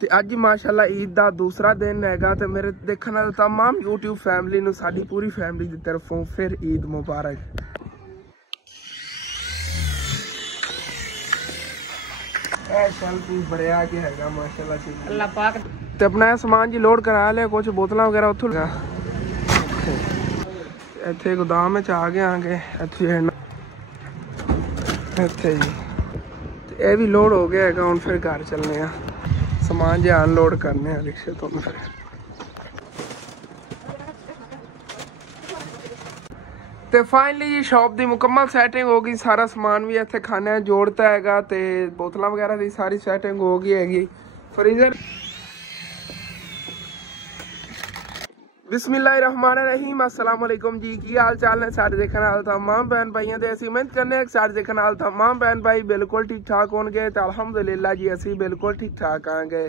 ਤੇ ਅੱਜ ਮਾਸ਼ਾਅੱਲਾ ਈਦ ਦਾ ਦੂਸਰਾ ਦਿਨ ਹੈਗਾ ਤੇ ਮੇਰੇ ਦੇਖਣ ਵਾਲੇ तमाम YouTube ਫੈਮਿਲੀ ਨੂੰ ਸਾਡੀ ਪੂਰੀ ਫੈਮਿਲੀ ਦੀ ਤਰਫੋਂ ਫਿਰ ਈਦ ਮੁਬਾਰਕ। ਇਹ ਸ਼ੈਂਪੂ ਭਰਿਆ ਕੇ ਹੈਗਾ ਮਾਸ਼ਾਅੱਲਾ ਜੀ ਅੱਲਾਹ ਪਾਕ। ਤੇ ਆਪਣਾ ਸਮਾਨ ਜੀ ਲੋਡ ਕਰਾ ਲਿਆ, ਕੁਝ ਬੋਤਲਾਂ ਵਗੈਰਾ ਉੱਥੋਂ ਲਗਾ ਇੱਥੇ ਗੋਦਾਮ ਵਿੱਚ ਆ ਗਏ ਆਂਗੇ ਇੱਥੇ ਜੀ। ਤੇ ਇਹ ਵੀ ਲੋਡ ਹੋ ਗਿਆ ਹੈਗਾ, ਹੁਣ ਫਿਰ ਘਰ ਚੱਲਨੇ ਆ, ਸਮਾਨ ਜਿਹਾ ਅਨਲੋਡ ਕਰਨੇ ਆ ਰਿਕਸ਼ੇ ਤੋਂ। ਫਿਰ ਤੇ ਫਾਈਨਲੀ ਜੀ ਸ਼ਾਪ ਦੀ ਮੁਕੰਮਲ ਸੈਟਿੰਗ ਹੋ ਗਈ, ਸਾਰਾ ਸਮਾਨ ਵੀ ਇੱਥੇ ਖਾਣੇ ਜੋੜਤਾ ਹੈਗਾ ਤੇ ਬੋਤਲਾਂ ਵਗੈਰਾ ਦੀ ਸਾਰੀ ਸੈਟਿੰਗ ਹੋ ਗਈ ਹੈਗੀ। ਫਰੀਜ਼ਰ बिस्मिल्लाहिर्रहमानिर्रहीम अस्सलाम वालेकुम जी, की हाल चाल ने सारे देखने वाले तमाम बहन भाइयों ते असीं उम्मीद करने सारे देखने वाले तमाम बहन भाई बिल्कुल ठीक ठाक होणगे ते अल्हम्दुलिल्लाह जी असीं बिल्कुल ठीक ठाक आंगे।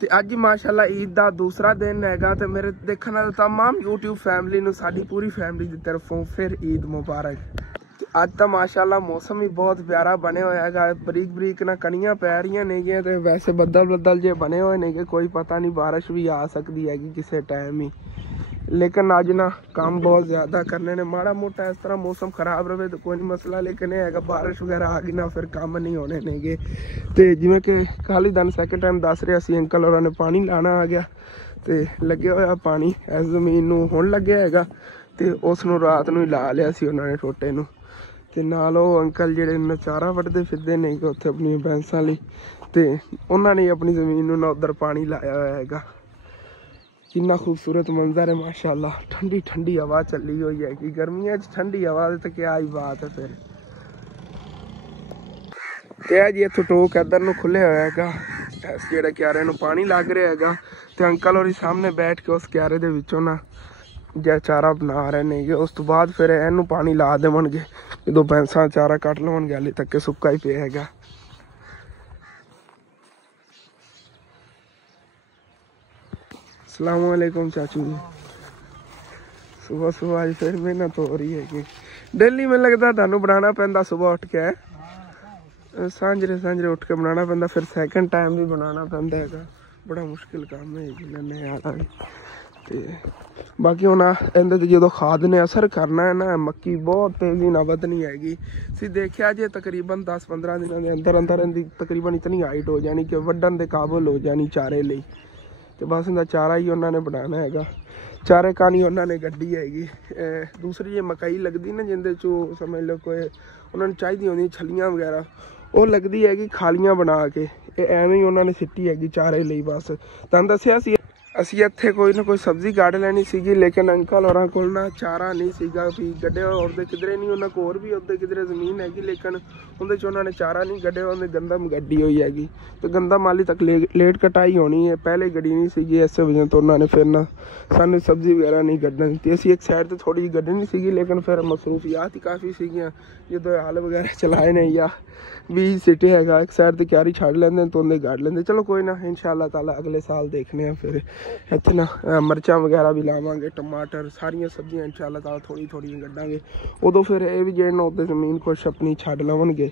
ते अज माशाअल्लाह ईद दा दूसरा दिन हैगा ते मेरे देखने वाले तमाम YouTube फैमिली नूं साडी पूरी फैमिली दी तरफों फिर ईद मुबारक। ਅੱਜ ਤਾਂ ਮਾਸ਼ਾਅੱਲਾ ਮੌਸਮ ਵੀ ਬਹੁਤ ਪਿਆਰਾ ਬਣਿਆ ਹੋਇਆ ਹੈਗਾ, ਬਰੀਕ ਬਰੀਕ ਨਾ ਕਣੀਆਂ ਪੈ ਰਹੀਆਂ ਨੇਗੀਆਂ ਤੇ ਵੈਸੇ ਬੱਦਲ ਜੇ ਬਣੇ ਹੋਏ ਨੇਗੇ, ਕੋਈ ਪਤਾ ਨਹੀਂ ਬਾਰਿਸ਼ ਵੀ ਆ ਸਕਦੀ ਹੈਗੀ ਕਿਸੇ ਟਾਈਮ ਹੀ। ਲੇਕਿਨ ਅੱਜ ਨਾ ਕੰਮ ਬਹੁਤ ਜ਼ਿਆਦਾ ਕਰਨੇ ਨੇ, ਮਾੜਾ ਮੋਟਾ ਇਸ ਤਰ੍ਹਾਂ ਮੌਸਮ ਖਰਾਬ ਰਵੇ ਤਾਂ ਕੋਈ ਨਹੀਂ ਮਸਲਾ, ਲੇਕਿਨ ਇਹ ਹੈਗਾ ਬਾਰਿਸ਼ ਵਗੈਰਾ ਆ ਗਈ ਨਾ ਫਿਰ ਕੰਮ ਨਹੀਂ ਹੋਣੇ ਨੇਗੇ। ਤੇ ਜਿਵੇਂ ਕਿ ਕੱਲ੍ਹ ਹੀ ਦਿਨ ਸੈਕਿੰਡ ਟਾਈਮ ਦੱਸ ਰਿਹਾ ਸੀ ਅੰਕਲ ਹੋਰਾਂ ਨੇ ਪਾਣੀ ਲਾਣਾ ਆ ਗਿਆ ਤੇ ਲੱਗਿਆ ਹੋਇਆ ਪਾਣੀ ਇਸ ਜ਼ਮੀਨ ਨੂੰ ਹੁਣ ਲੱਗਿਆ ਹੈਗਾ ਤੇ ਉਸ ਨੂੰ ਰਾਤ ਨੂੰ ਹੀ ਲਾ ਲਿਆ ਸੀ ਉਹਨਾਂ ਨੇ ਟੋਟੇ ਨੂੰ। ਤੇ ਨਾਲ ਉਹ ਅੰਕਲ ਜਿਹੜੇ ਨਚਾਰਾ ਵੱਢਦੇ ਫਿਰਦੇ ਨੇ ਉੱਥੇ ਆਪਣੀਆਂ ਭੈਂਸਾਂ ਲਈ, ਤੇ ਉਹਨਾਂ ਨੇ ਆਪਣੀ ਜ਼ਮੀਨ ਨੂੰ ਨਾ ਉੱਧਰ ਪਾਣੀ ਲਾਇਆ ਹੋਇਆ ਹੈਗਾ। ਕਿੰਨਾ ਖੂਬਸੂਰਤ ਮੰਜ਼ਰ ਹੈ ਮਾਸ਼ਾਅੱਲਾ, ਠੰਡੀ ਠੰਡੀ ਹਵਾ ਚੱਲੀ ਹੋਈ ਹੈ ਕਿ ਗਰਮੀਆਂ 'ਚ ਠੰਡੀ ਹਵਾ ਤੇ ਕਿਆ ਹੀ ਬਾਤ ਹੈ। ਫਿਰ ਤੇ ਜੀ ਇੱਥੋਂ ਟੋਕ ਇੱਧਰ ਨੂੰ ਖੁੱਲਿਆ ਹੋਇਆ ਹੈਗਾ, ਜਿਹੜੇ ਕਿਆਰੇ ਨੂੰ ਪਾਣੀ ਲੱਗ ਰਿਹਾ ਹੈਗਾ ਤੇ ਅੰਕਲ ਹੋਰੀ ਸਾਹਮਣੇ ਬੈਠ ਕੇ ਉਸ ਕਿਆਰੇ ਦੇ ਵਿੱਚੋਂ ਨਾ ਜਾਂ ਚਾਰਾ ਬਣਾ ਰਹੇ ਨੇਗੇ। ਉਸ ਤੋਂ ਬਾਅਦ ਫਿਰ ਇਹਨੂੰ ਪਾਣੀ ਲਾ ਦੇਵਣਗੇ ਜਦੋਂ ਭੈਂਸਾਂ ਚਾਰਾ ਕੱਟ ਲਵਣਗੇ, ਹਾਲੇ ਤੱਕ ਸੁੱਕਾ ਹੀ ਪਿਆ ਹੈਗਾ। अस्सलाम वालेकुम चाचू जी, सुबह सुबह आज फिर मेहनत हो रही है कि डेली मैनूं लगदा तुहानूं बनाना पैंदा सुबह उठ के सांझरे उठ के बनाना पैंदा, फिर सैकेंड टाइम भी बनाना पैंदा हैगा, बड़ा मुश्किल काम है जिन्होंने आना भी। ਤੇ ਬਾਕੀ ਹੁਣ ਇਹਦੇ 'ਤੇ ਜਦੋਂ ਖਾਦ ਨੇ ਅਸਰ ਕਰਨਾ ਹੈ ਨਾ, ਮੱਕੀ ਬਹੁਤ ਤੇਜ਼ੀ ਨਾਲ ਵਧਣੀ ਹੈਗੀ। ਅਸੀਂ ਦੇਖਿਆ ਜੇ ਤਕਰੀਬਨ 10-15 ਦਿਨਾਂ ਦੇ ਅੰਦਰ ਇਹਦੀ ਤਕਰੀਬਨ ਇਤਨੀ ਹਾਈਟ ਹੋ ਜਾਣੀ ਕਿ ਵੱਢਣ ਦੇ ਕਾਬਲ ਹੋ ਜਾਣੀ ਚਾਰੇ ਲਈ। ਤੇ ਬਸ ਇਹਦਾ ਚਾਰਾ ਹੀ ਉਹਨਾਂ ਨੇ ਬਣਾਉਣਾ ਹੈਗਾ, ਚਾਰੇ ਕਾਣੀ ਉਹਨਾਂ ਨੇ ਗੱਡੀ ਹੈਗੀ। ਦੂਸਰੀ ਜੇ ਮਕਈ ਲੱਗਦੀ ਨਾ ਜਿਹਦੇ 'ਚੋਂ ਸਮਝ ਲਓ ਕੋਈ ਉਹਨਾਂ ਨੂੰ ਚਾਹੀਦੀ ਹੁੰਦੀ ਛੱਲੀਆਂ ਵਗੈਰਾ, ਉਹ ਲੱਗਦੀ ਹੈਗੀ ਖਾਲੀਆਂ ਬਣਾ ਕੇ, ਇਹ ਐਵੇਂ ਹੀ ਉਹਨਾਂ ਨੇ ਸਿੱਟੀ ਹੈਗੀ ਚਾਰੇ ਲਈ। ਬਸ ਤੁਹਾਨੂੰ ਦੱਸਿਆ ਸੀ ਅਸੀਂ ਇੱਥੇ ਕੋਈ ਨਾ ਕੋਈ ਸਬਜ਼ੀ ਕੱਢ ਲੈਣੀ ਸੀਗੀ, ਲੇਕਿਨ ਅੰਕਲ ਹੋਰਾਂ ਕੋਲ ਨਾ ਚਾਰਾ ਨਹੀਂ ਸੀਗਾ ਵੀ ਗੱਡਿਆ, ਉਹਦੇ ਕਿਧਰੇ ਨਹੀਂ, ਉਹਨਾਂ ਕੋਲ ਹੋਰ ਵੀ ਉਹਦੇ ਕਿਧਰੇ ਜ਼ਮੀਨ ਹੈਗੀ ਲੇਕਿਨ ਉਹਦੇ 'ਚ ਉਹਨਾਂ ਨੇ ਚਾਰਾ ਨਹੀਂ ਗੱਡਿਆ, ਉਹਨੇ ਗੰਦਮ ਗੱਡੀ ਹੋਈ ਹੈਗੀ ਤੇ ਗੰਦਮ ਹਾਲੀ ਤੱਕ ਲੇਟ ਕਟਾਈ ਹੋਣੀ ਹੈ, ਪਹਿਲੇ ਗੱਡੀ ਨਹੀਂ ਸੀਗੀ, ਇਸੇ ਵਜ੍ਹਾ ਤੋਂ ਉਹਨਾਂ ਨੇ ਫਿਰ ਨਾ ਸਾਨੂੰ ਸਬਜ਼ੀ ਵਗੈਰਾ ਨਹੀਂ ਕੱਢਣ ਦਿੱਤੀ। ਅਸੀਂ ਇੱਕ ਸਾਈਡ 'ਤੇ ਥੋੜ੍ਹੀ ਜਿਹੀ ਕੱਢਣੀ ਸੀਗੀ ਲੇਕਿਨ ਫਿਰ ਮਸਰੂਫੀਆਤ ਹੀ ਕਾਫੀ ਸੀਗੀਆਂ, ਜਦੋਂ ਹਲ ਵਗੈਰਾ ਚਲਾਏ ਨੇ ਜਾਂ ਵੀ ਸਿੱਟੇ ਹੈਗਾ ਇੱਕ ਸਾਈਡ 'ਤੇ ਕਿਆਰੀ ਛੱਡ ਲੈਂਦੇ ਨੇ ਤਾਂ ਉਹਦੇ ਕੱਢ ਲੈਂਦੇ। ਚਲੋ ਕੋਈ ਨਾ, ਇਨਸ਼ਾਅੱਲਾ ਤਾਲਾ ਅਗਲੇ ਸਾਲ ਦੇਖਦੇ ਹਾਂ। ਫਿਰ ਇੱਥੇ ਨਾ ਮਿਰਚਾਂ ਵਗੈਰਾ ਵੀ ਲਾਵਾਂਗੇ, ਟਮਾਟਰ, ਸਾਰੀਆਂ ਸਬਜ਼ੀਆਂ ਇਨਸ਼ਾਅੱਲਾ ਤਾਲਾ ਥੋੜ੍ਹੀਆਂ ਕੱਢਾਂਗੇ, ਉਦੋਂ ਫਿਰ ਇਹ ਵੀ ਜਿਹੜੇ ਨਾ ਉਹਦੇ ਜ਼ਮੀਨ ਕੁਛ ਆਪਣੀ ਛੱਡ ਲਵਣਗੇ।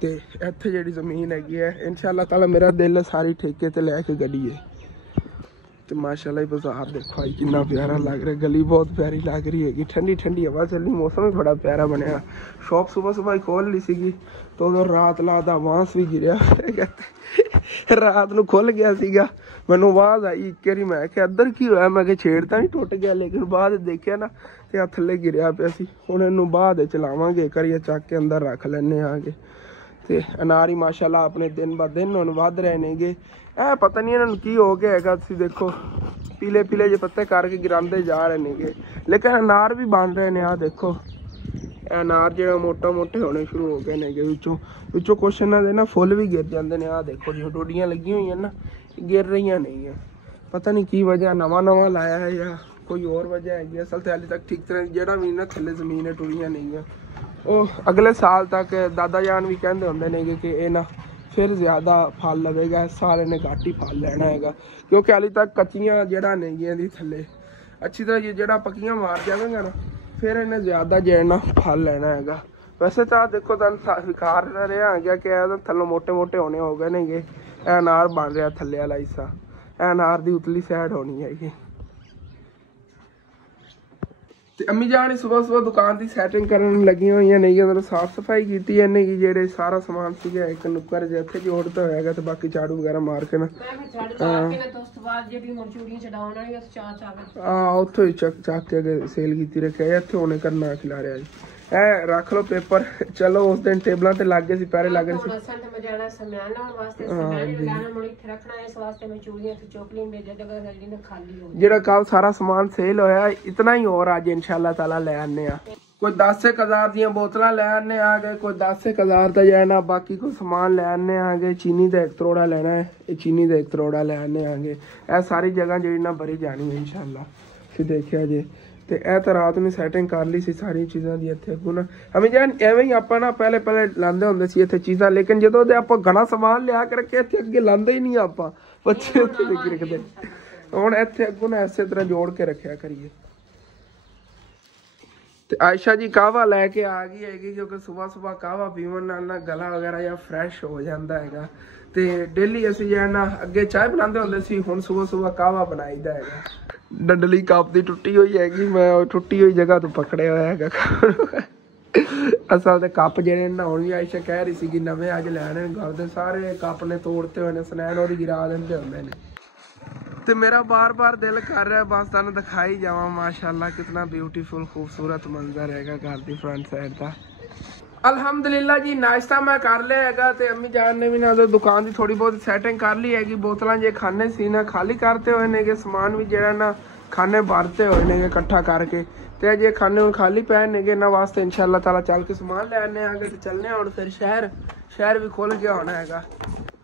ਤੇ ਇੱਥੇ ਜਿਹੜੀ ਜ਼ਮੀਨ ਹੈਗੀ ਹੈ ਇਨਸ਼ਾਅੱਲਾ ਤਾਲਾ ਮੇਰਾ ਦਿਲ ਸਾਰੀ ਠੇਕੇ 'ਤੇ ਲੈ ਕੇ ਗੱਡੀਏ। ਤੇ ਮਾਸ਼ਾਅੱਲਾ ਬਾਜ਼ਾਰ ਦੇਖੋ ਅੱਜ ਕਿੰਨਾ ਪਿਆਰਾ ਲੱਗ ਰਿਹਾ, ਗਲੀ ਬਹੁਤ ਪਿਆਰੀ ਲੱਗ ਰਹੀ ਹੈਗੀ, ਠੰਡੀ ਠੰਡੀ ਹਵਾ ਚੱਲੀ, ਮੌਸਮ ਵੀ ਬੜਾ ਪਿਆਰਾ ਬਣਿਆ। ਸ਼ੌਪ ਸੁਬਾਹ ਹੀ ਖੋਲ੍ਹ ਲਈ ਸੀਗੀ ਤਾਂ ਉਦੋਂ ਰਾਤ ਦਾ ਬਾਂਸ ਵੀ ਗਿਰਿਆ, ਰਾਤ ਨੂੰ ਖੁੱਲ੍ਹ ਗਿਆ ਸੀਗਾ, ਮੈਨੂੰ ਆਵਾਜ਼ ਆਈ ਇੱਕ ਵਾਰੀ, ਮੈਂ ਕਿਹਾ ਇੱਧਰ ਕੀ ਹੋਇਆ, ਮੈਂ ਕਿਹਾ ਛੇੜ ਤਾਂ ਨਹੀਂ ਟੁੱਟ ਗਿਆ, ਲੇਕਿਨ ਬਾਅਦ ਦੇਖਿਆ ਨਾ ਤੇ ਆ ਥੱਲੇ ਗਿਰਿਆ ਪਿਆ ਸੀ। ਹੁਣ ਇਹਨੂੰ ਬਾਅਦ ਚਲਾਵਾਂਗੇ, ਕਰੀਏ ਚੱਕ ਕੇ ਅੰਦਰ ਰੱਖ ਲੈਂਦੇ ਆਗੇ। ਤੇ ਅਨਾਰ ਹੀ ਮਾਸ਼ਾਅੱਲਾ ਆਪਣੇ ਦਿਨ ਬ ਦਿਨ ਹੁਣ ਵੱਧ ਰਹੇ ਨੇਗੇ, ਇਹ ਪਤਾ ਨਹੀਂ ਇਹਨਾਂ ਨੂੰ ਕੀ ਹੋ ਗਿਆ ਹੈਗਾ। ਤੁਸੀਂ ਦੇਖੋ ਪੀਲੇ ਪੀਲੇ ਜਿਹੇ ਪੱਤੇ ਕਰਕੇ ਗਿਰਾਉਂਦੇ ਜਾ ਰਹੇ ਨੇਗੇ, ਲੇਕਿਨ ਅਨਾਰ ਵੀ ਬਣ ਰਹੇ ਨੇ। ਆਹ ਦੇਖੋ ਅਨਾਰ ਜਿਹੜਾ ਮੋਟੇ ਹੋਣੇ ਸ਼ੁਰੂ ਹੋ ਗਏ ਨੇਗੇ, ਵਿੱਚੋਂ ਕੁਛ ਇਹਨਾਂ ਦੇ ਨਾ ਫੁੱਲ ਵੀ ਗਿਰ ਜਾਂਦੇ ਨੇ। ਆਹ ਦੇਖੋ ਜੀ ਡੋਡੀਆਂ ਲੱਗੀਆਂ ਹੋਈਆਂ ਨਾ, ਗਿਰ ਰਹੀਆਂ ਨੇਗੀਆਂ, ਪਤਾ ਨਹੀਂ ਕੀ ਵਜ੍ਹਾ, ਨਵਾਂ ਲਾਇਆ ਹੈ ਜਾਂ ਕੋਈ ਹੋਰ ਵਜ੍ਹਾ ਹੈਗੀ। ਅਸਲ ਤੇ ਹਾਲੇ ਤੱਕ ਠੀਕ ਤਰ੍ਹਾਂ ਜਿਹੜਾ ਵੀ ਨਾ ਥੱਲੇ ਜ਼ਮੀਨ ਹੈ ਟੁਰੀਆਂ ਨੇਗੀਆਂ, ਉਹ ਅਗਲੇ ਸਾਲ ਤੱਕ ਦਾਦਾ ਜਾਨ ਵੀ ਕਹਿੰਦੇ ਹੁੰਦੇ ਨੇਗੇ ਕਿ ਇਹ ਨਾ ਫਿਰ ਜ਼ਿਆਦਾ ਫਲ ਲਵੇਗਾ, ਇਸ ਸਾਲ ਇਹਨੇ ਘੱਟ ਹੀ ਫਲ ਲੈਣਾ ਹੈਗਾ, ਕਿਉਂਕਿ ਹਾਲੇ ਤੱਕ ਕੱਚੀਆਂ ਜਿਹੜਾ ਨੇਗੀਆਂ ਦੀ ਥੱਲੇ ਅੱਛੀ ਤਰ੍ਹਾਂ ਜਿਹੜਾ ਪੱਕੀਆਂ ਮਾਰ ਜਾਵੇਗਾ ਨਾ ਫਿਰ ਇਹਨੇ ਜ਼ਿਆਦਾ ਜਿਹੜਾ ਨਾ ਫਲ ਲੈਣਾ ਹੈਗਾ। ਵੈਸੇ ਤਾਂ ਦੇਖੋ ਤੁਹਾਨੂੰ ਵਿਖਾ ਰਿਹਾ ਹੈਗਾ ਕਿ ਇਹਦਾ ਥੱਲੋਂ ਮੋਟੇ ਹੋਣੇ ਹੋ ਗਏ ਨੇਗੇ, ਇਹ ਅਨਾਰ ਬਣ ਰਿਹਾ ਥੱਲੇ ਵਾਲਾ ਹਿੱਸਾ, ਇਹ ਅਨਾਰ ਦੀ ਉਤਲੀ ਸਾਈਡ ਹੋਣੀ ਹੈਗੀ। ਤੇ ਅੰਮੀ ਜਾਨ ਸੁਬਹ ਸੁਬਹ ਦੁਕਾਨ ਦੀ ਸੈਟਿੰਗ ਕਰਨ ਲੱਗੀਆਂ ਹੋਈਆਂ ਨਹੀਂ, ਮਤਲਬ ਸਾਫ ਸਫਾਈ ਕੀਤੀ ਇਹਨੇ ਕਿ ਜਿਹੜੇ ਸਾਰਾ ਸਮਾਨ ਸੀਗਾ ਇੱਕ ਨੁੱਕਰ ਜਿਹਾ ਇੱਥੇ ਜੋੜਤਾ ਹੋਇਆਗਾ ਤੇ ਬਾਕੀ ਝਾੜੂ ਵਗੈਰਾ ਮਾਰ ਕੇ ਨਾ ਉੱਥੋਂ ਹੀ ਚੱਕ ਕੇ ਸੇਲ ਕੀਤੀ ਰੱਖਿਆ। ਇੱਥੇ ਉਹਨੇ ਕਰਨਾ ਖਿਲਾ ਰਿਹਾ ਜੀ। ਇਹ ਰੱਖ ਲਓ ਪੇਪਰ। ਚਲੋ ਉਸ ਦਿਨ ਟੇਬਲਾਂ ਤੇ ਲੱਗ ਗਏ ਸੀ, ਪੈਰੇ ਲੱਗ ਰਹੇ ਸੀ। ਜਿਹੜਾ ਕੱਲ ਸਾਰਾ ਸਮਾਨ ਸੇਲ ਹੋਇਆ ਇਤਨਾ ਹੀ ਹੋਰ ਅੱਜ इंशाल्लाह ताला ले आने आ। कोई 10,000 ਦੀਆਂ ਬੋਤਲਾਂ ਲੈ ਆਨੇ ਆ ਗਏ, ਕੋਈ 10,000 ਦਾ ਜਾਣਾ, ਬਾਕੀ ਕੋਈ ਸਮਾਨ ਲੈ ਆਨੇ ਆ ਗਏ। ਚੀਨੀ ਦਾ 1 ਕਰੋੜਾ ਲੈਣਾ ਹੈ, ਇਹ ਚੀਨੀ ਦਾ 1 ਕਰੋੜਾ ਲੈ ਆਨੇ ਆ ਗਏ। ਇਹ ਸਾਰੀ ਜਗ੍ਹਾ ਜਿਹੜੀ ਨਾ ਭਰੀ ਜਾਣੀ ਹੈ इंशाल्लाह। ਫਿਰ ਦੇਖਿਆ ਜੇ ਤੇ ਇਹ ਤਾਂ ਰਾਤ ਨੂੰ ਸੈਟਿੰਗ ਕਰ ਲਈ ਸੀ ਸਾਰੀ ਚੀਜ਼ਾਂ ਦੀ। ਇੱਥੇ ਅੱਗੋਂ ਨਾ ਹਮੇਂ ਜਾਨ ਐਵੇਂ ਹੀ ਆਪਾਂ ਨਾ ਪਹਿਲੇ ਲਾਉਂਦੇ ਹੁੰਦੇ ਸੀ ਇੱਥੇ ਚੀਜ਼ਾਂ, ਲੇਕਿਨ ਜਦੋਂ ਦੇ ਆਪਾਂ ਘਣਾ ਸਮਾਨ ਲਿਆ ਕੇ ਰੱਖੇ ਇੱਥੇ ਅੱਗੇ ਲਾਉਂਦੇ ਹੀ ਨਹੀਂ ਆਪਾਂ, ਬੱਚੇ ਉੱਥੇ ਲੱਗੀ ਰੱਖਦੇ। ਹੁਣ ਇੱਥੇ ਅੱਗੋਂ ਨਾ ਇਸੇ ਤਰ੍ਹਾਂ ਜੋੜ ਕੇ ਰੱਖਿਆ ਕਰੀਏ। ਤੇ ਆਇਸ਼ਾ ਜੀ ਕਾਹਵਾ ਲੈ ਕੇ ਆ ਗਈ ਹੈਗੀ, ਕਿਉਂਕਿ ਸੁਬਾਹ ਕਾਹਵਾ ਪੀਵਣ ਨਾਲ ਨਾ ਗਲਾ ਵਗੈਰਾ ਜਾਂ ਫਰੈਸ਼ ਹੋ ਜਾਂਦਾ ਹੈਗਾ। ਤੇ ਡੇਲੀ ਅਸੀਂ ਜਿਹੜਾ ਨਾ ਅੱਗੇ ਚਾਹ ਬਣਾਉਂਦੇ ਹੁੰਦੇ ਸੀ, ਹੁਣ ਸੁਬਾਹ ਕਾਹਵਾ ਬਣਾਈਦਾ ਹੈਗਾ। ਡੰਡਲੀ ਕੱਪ ਦੀ ਟੁੱਟੀ ਹੋਈ ਹੈਗੀ, ਮੈਂ ਉਹ ਟੁੱਟੀ ਹੋਈ ਜਗ੍ਹਾ ਤੋਂ ਪਕੜਿਆ ਹੋਇਆ ਹੈਗਾ। ਅਸਲ ਤੇ ਕੱਪ ਜਿਹੜੇ ਨਹਾਉਣ ਵੀ ਆਇਸ਼ਾ ਕਹਿ ਰਹੀ ਸੀ ਕਿ ਨਵੇਂ ਅੱਜ ਲੈਣੇ, ਘਰ ਦੇ ਸਾਰੇ ਕੱਪ ਨੇ ਤੋੜਤੇ ਹੋਏ ਨੇ, ਸਨੈਨ ਉਹਦੀ ਗਿਰਾ ਦਿੰਦੇ ਹੁੰਦੇ ਨੇ। ਤੇ ਮੇਰਾ ਬਾਰ ਦਿਲ ਕਰ ਰਿਹਾ ਬਸ ਤੁਹਾਨੂੰ ਦਿਖਾਈ ਜਾਵਾਂ। ਮਾਸ਼ਾਅੱਲਾ ਕਿतना ब्यूटीफुल खूबसूरत मंजर हैगा घर की फ्रंट साइड का। अल्हम्दुलिल्लाह जी नाश्ता मैं कर लिया हैगा ते अम्मी जान ने भी ना दुकान की थोड़ी बहुत सैटिंग कर ली हैगी। बोतलां जे खाने सी ना खाली करते हुए ने, समान भी जेड़ा ना खाने भरते हुए ने इकट्ठा करके, ते जे खाने हुण खाली पे ने ना वास्ते इंशाअल्लाह ताला चल के समान ले आने आगे ते चलने हुण फिर शहर भी खुल गया होना हैगा।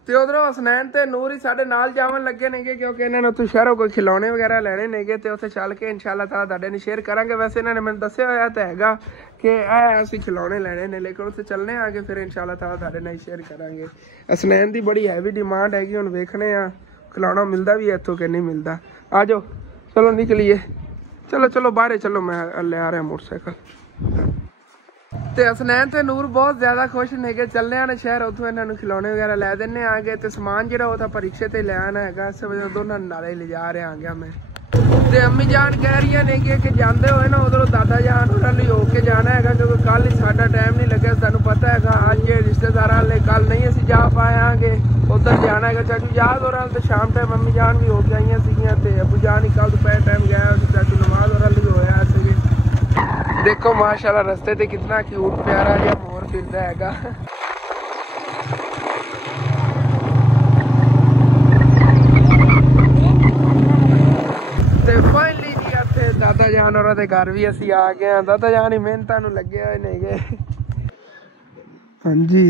ਤੇ ਉਧਰੋਂ ਹਸਨੈਨ ਤੇ ਨੂਰ ਹੀ ਸਾਡੇ ਨਾਲ ਜਾਵਣ ਲੱਗੇ ਨੇਗੇ, ਕਿਉਂਕਿ ਇਹਨਾਂ ਨੇ ਉੱਥੇ ਸ਼ਹਿਰੋਂ ਕੋਈ ਖਿਲੌਣੇ ਵਗੈਰਾ ਲੈਣੇ ਨੇਗੇ ਤੇ ਉੱਥੇ ਚੱਲ ਕੇ ਇੰਸ਼ਾਅੱਲਾ ਤਾਲਾ ਤੁਹਾਡੇ ਨਾਲ ਸ਼ੇਅਰ ਕਰਾਂਗੇ। ਵੈਸੇ ਇਹਨਾਂ ਨੇ ਮੈਨੂੰ ਦੱਸਿਆ ਹੋਇਆ ਤਾਂ ਹੈਗਾ ਕਿ ਇਹ ਅਸੀਂ ਖਿਲੌਣੇ ਲੈਣੇ ਨੇ, ਲੇਕਿਨ ਉੱਥੇ ਚੱਲਣੇ ਆ ਕੇ ਫਿਰ ਇੰਸ਼ਾਅੱਲਾ ਤਾਲਾ ਤੁਹਾਡੇ ਨਾਲ ਸ਼ੇਅਰ ਕਰਾਂਗੇ। ਹਸਨੈਨ ਦੀ ਬੜੀ ਹੈਵੀ ਡਿਮਾਂਡ ਹੈਗੀ, ਹੁਣ ਵੇਖਣੇ ਆ ਖਿਲੌਣਾ ਮਿਲਦਾ ਵੀ ਇੱਥੋਂ ਕਿ ਨਹੀਂ ਮਿਲਦਾ। ਆ ਜਾਓ ਚਲੋ ਨਿਕਲੀਏ, ਚਲੋ ਬਾਹਰ ਚਲੋ, ਮੈਂ ਲੈ ਆ ਰਿਹਾ ਮੋਟਰਸਾਈਕਲ। ਤੇ ਹਸਨੈਨ ਤੇ ਨੂਰ ਬਹੁਤ ਜ਼ਿਆਦਾ ਖੁਸ਼ ਨੇ ਕਿ ਚੱਲੇ ਆਣੇ ਸ਼ਹਿਰ, ਉੱਥੋਂ ਇਹਨਾਂ ਨੂੰ ਖਿਲੌਣੇ ਵਗੈਰਾ ਲੈ ਦਿੰਨੇ ਆਗੇ ਤੇ ਸਮਾਨ ਜਿਹੜਾ ਉਹ ਤਾਂ ਆਪਾਂ ਰਿਕਸ਼ੇ ਤੇ ਲੈ ਆਣਾ ਹੈਗਾ। ਇਸ ਵਜ੍ਹਾ ਦੋਨਾਂ ਨਾਲੇ ਲਿਜਾ ਰਿਹਾ ਆ ਗਿਆ ਮੈਂ। ਤੇ ਅੰਮੀ ਜਾਨ ਕਹਿ ਰਹੀਆਂ ਨੇ ਕਿ ਜਾਂਦੇ ਹੋਏ ਨਾ ਉਧਰੋਂ ਦਾਦਾ ਜਾਨ ਉਹਨਾਂ ਲਈ ਹੋ ਕੇ ਜਾਣਾ ਹੈਗਾ, ਕਿਉਂਕਿ ਕੱਲ ਹੀ ਸਾਡਾ ਟਾਈਮ ਨਹੀਂ ਲੱਗਿਆ। ਤੁਹਾਨੂੰ ਪਤਾ ਹੈਗਾ ਅੱਜ ਰਿਸ਼ਤੇਦਾਰਾਂ ਲਈ ਕੱਲ ਨਹੀਂ ਅਸੀਂ ਜਾ ਪਾਵਾਂਗੇ, ਉੱਧਰ ਜਾਣਾ ਹੈਗਾ। ਚਾਚੂ ਯਾਦ ਹੋ ਰਹਾ ਤੇ ਸ਼ਾਮ ਟਾਈਮ ਅੰਮੀ ਜਾਨ ਵੀ ਹੋ ਕੇ ਆਈਆਂ ਸੀਗੀਆਂ ਤੇ ਅਬੂ ਜਾਨ ਹੀ ਕੱਲ ਦੁਪਹਿਰ ਟਾਈਮ ਗਿਆ ਸੀ। ਚਾਚੂ ਨਮਾਜ਼ ਉਹਨਾਂ ਲਈ ਹੋਇਆ ਸੀ। देखो माशाल्लाह रस्ते ते कितना क्यूट प्यारा जिहा मोर फिरदा हैगा। ते फाइनली जी इत्थे दादा जान होरां दे घर भी असीं आ गए। दादा जान ही मेहनतां नूं लगे होए नेगे। हाँ जी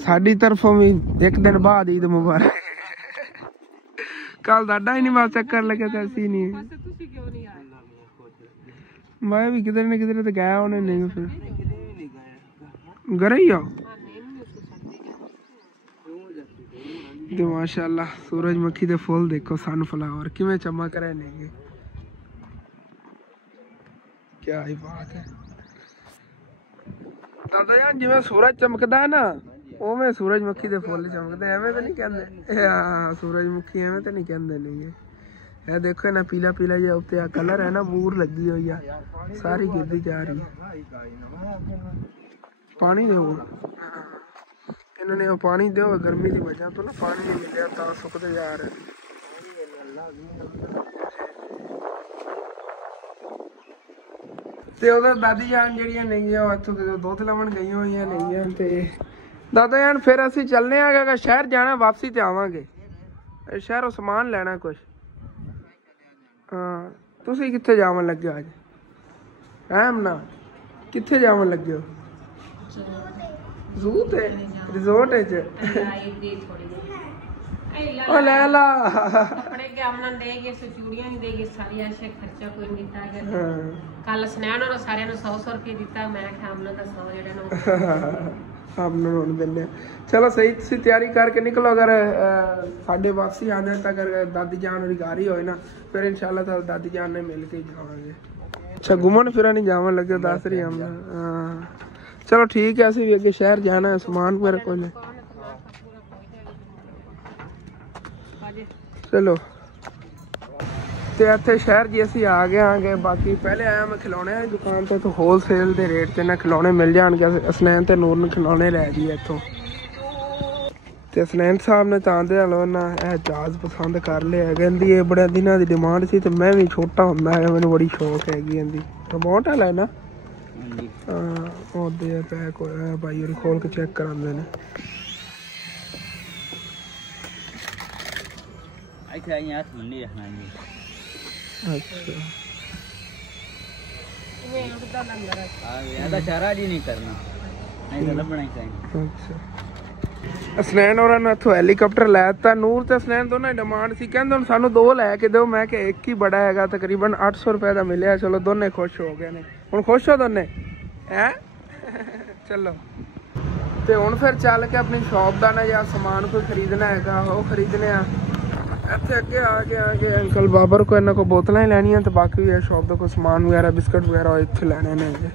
साडी तरफों भी एक दिन बाद ईद मुबारक। कल दादा ही नहीं बस चक्कर लगे ते असीं नहीं। मैं भी किधर न किधर तो गया होने नहीं, फिर घर ही आओ। तो माशाल्लाह सूरजमुखी दे फुल देखो, सनफ्लावर किवें चमक रहे नेगे, क्या ही बात है। दादा जान जिवें सूरज चमकदा है ना उवें सूरजमुखी दे फुल चमकदे, एवें तो नहीं कहंदे। हां सूरजमुखी एवें तो नहीं कहंदे नहीं। ਇਹ ਦੇਖੋ ਨਾ ਪੀਲਾ ਜਿਹਾ ਉੱਤੇ ਆ ਕਲਰ ਹੈ ਨਾ, ਬੂਰ ਲੱਗੀ ਹੋਈ ਆ ਸਾਰੀ ਗਿਰਦੀ ਜਾ ਰਹੀ ਹੈ। ਪਾਣੀ ਦਿਓ ਇਹਨਾਂ ਨੇ, ਉਹ ਪਾਣੀ ਦਿਓ ਗਰਮੀ ਦੀ ਵਜ੍ਹਾ ਤੋਂ ਨਾ ਪਾਣੀ ਨਹੀਂ ਮਿਲਿਆ ਤਾਂ ਸੁੱਕਦੇ ਜਾ ਰਹੇ। ਤੇ ਉਹਦਾ ਦਾਦੀ ਜਾਨ ਜਿਹੜੀਆਂ ਨੇਗੀਆਂ ਉਹ ਇੱਥੋਂ ਦੇ ਦੁੱਧ ਲਵਣ ਗਈਆਂ ਹੋਈਆਂ ਨੇਗੀਆਂ। ਤੇ ਦਾਦਾ ਜਾਨ ਫਿਰ ਅਸੀਂ ਚੱਲਨੇ ਆਗੇ, ਸ਼ਹਿਰ ਜਾਣਾ ਵਾਪਸੀ ਤੇ ਆਵਾਂਗੇ, ਸ਼ਹਿਰੋਂ ਸਮਾਨ ਲੈਣਾ ਕੁਛ। ਹਾਂ ਤੁਸੀਂ ਕਿੱਥੇ ਜਾਵਣ ਲੱਗੇ ਅੱਜ? ਨਾ ਕਿੱਥੇ ਜਾਵਣ ਲੱਗੇ ਹੋ? ਜ਼ੂ ਤੇ ਰਿਜ਼ੋਰਟ ਚ? ਉਹ ਲੈ ਲਾ ਆਪਣੇ ਕੇ ਆਮਨ ਦੇਗੇ, ਚੂੜੀਆਂ ਨਹੀਂ ਦੇਗੇ, ਸਾਰੀ ਐਸੇ ਖਰਚਾ ਕੋਈ ਨਹੀਂ ਦਿੱਤਾ ਹੈਗਾ। ਕੱਲ ਸਨੈਨ ਉਹਨਾਂ ਸਾਰਿਆਂ ਨੂੰ 100 ਰੁਪਏ ਦਿੱਤਾ, ਮੈਂ ਕਿਹਾ ਆਮਨ ਦਾ 100 ਜਿਹੜੇ ਨੂੰ ਆਮਨ ਨੂੰ ਦਿੰਦੇ। ਚਲੋ ਸਹੀ ਤੁਸੀਂ ਤਿਆਰੀ ਕਰਕੇ ਨਿਕਲੋ। ਅਗਰ ਸਾਡੇ ਵਾਪਸੀ ਆਉਂਦੇ ਤਾਂ ਅਗਰ ਦਾਦੀ ਜਾਨ ਹੋਰੀ ਘਰ ਹੀ ਹੋਏ ਨਾ ਫਿਰ ਇੰਸ਼ਾਅੱਲਾ ਤਾਂ ਦਾਦੀ ਜਾਨ ਨੇ ਮਿਲ ਕੇ ਜਾਵਾਂਗੇ। ਅੱਛਾ ਘੁੰਮਣ ਫਿਰਨ ਨਹੀਂ ਜਾਵਣ ਲੱਗੇ ਦੱਸ ਰਹੀ ਆਮਨ। ਹਾਂ ਚਲੋ ਠੀਕ ਹੈ, ਅਸੀਂ ਵੀ ਅੱਗੇ ਸ਼ਹਿਰ ਜਾਣਾ ਹੈ, ਸਮਾਨ ਮੇਰੇ ਕੋਲ चलो ਤੇ ਇੱਥੇ ਸ਼ਹਿਰ ਜੀ ਅਸੀਂ ਆ ਗਏ ਆਂਗੇ। ਬਾਕੀ ਪਹਿਲੇ ਆਇਆ ਮੈਂ ਖਿਲੌਣਿਆਂ ਦੀ ਦੁਕਾਨ ਤੇ, ਇੱਥੋਂ ਹੋਲਸੇਲ ਦੇ ਰੇਟ ਤੇ ਨਾ ਖਿਲੌਣੇ ਮਿਲ ਜਾਣਗੇ। ਅਸਨੈਨ ਤੇ ਨੂਰ ਨੂੰ ਖਿਲੌਣੇ ਲੈ ਜੀ ਇੱਥੋਂ। ਤੇ ਅਸਨੈਨ ਸਾਹਿਬ ਨੇ ਤਾਂ ਆਂਦੇ ਹਲੋ ਨਾ ਇਹ ਜਹਾਜ਼ ਪਸੰਦ ਕਰ ਲਿਆ। ਕਹਿੰਦੀ ਇਹ ਬੜੇ ਦਿਨਾਂ ਦੀ ਡਿਮਾਂਡ ਸੀ ਤੇ ਮੈਂ ਵੀ ਛੋਟਾ ਹੁੰਦਾ ਹੈ, ਮੈਨੂੰ ਬੜੀ ਸ਼ੌਕ ਹੈਗੀ ਇਹਦੀ। ਰਿਮੋਟ ਵਾਲਾ ਨਾ ਹਾਂ ਉਹਦੇ ਪੈਕ ਹੋਇਆ ਭਾਈ ਉਹ ਖੋਲ ਕੇ ਚੈੱਕ ਕਰਾਉਂਦੇ ਨੇ। अच्छा असनैन और इत्थों हैलीकॉप्टर लैता। नूर ते असनैन दोनों डिमांड सी, कहंदे हुण सानू दो लैके दो। मैं कि एक ही बड़ा हैगा, तकरीबन 800 रुपए का मिलिया। चलो दोने खुश हो गए ने। हुण खुश हो दोने हैं? चलो ते हुण फिर चल के अपनी शॉप का ना या समान कोई खरीदना हैगा वो खरीदने आ। ਇੱਥੇ ਅੱਗੇ ਆ ਕੇ ਅੰਕਲ ਬਾਬਰ ਕੋ ਇਹਨਾਂ ਕੋ ਬੋਤਲਾਂ ਹੀ ਲੈਣੀਆਂ ਤੇ ਬਾਕੀ ਵੀ ਸ਼ੌਪ ਦਾ ਕੋਈ ਸਮਾਨ ਵਗੈਰਾ ਬਿਸਕਟ ਵਗੈਰਾ ਇੱਥੇ ਲੈਣੇ ਨੇ।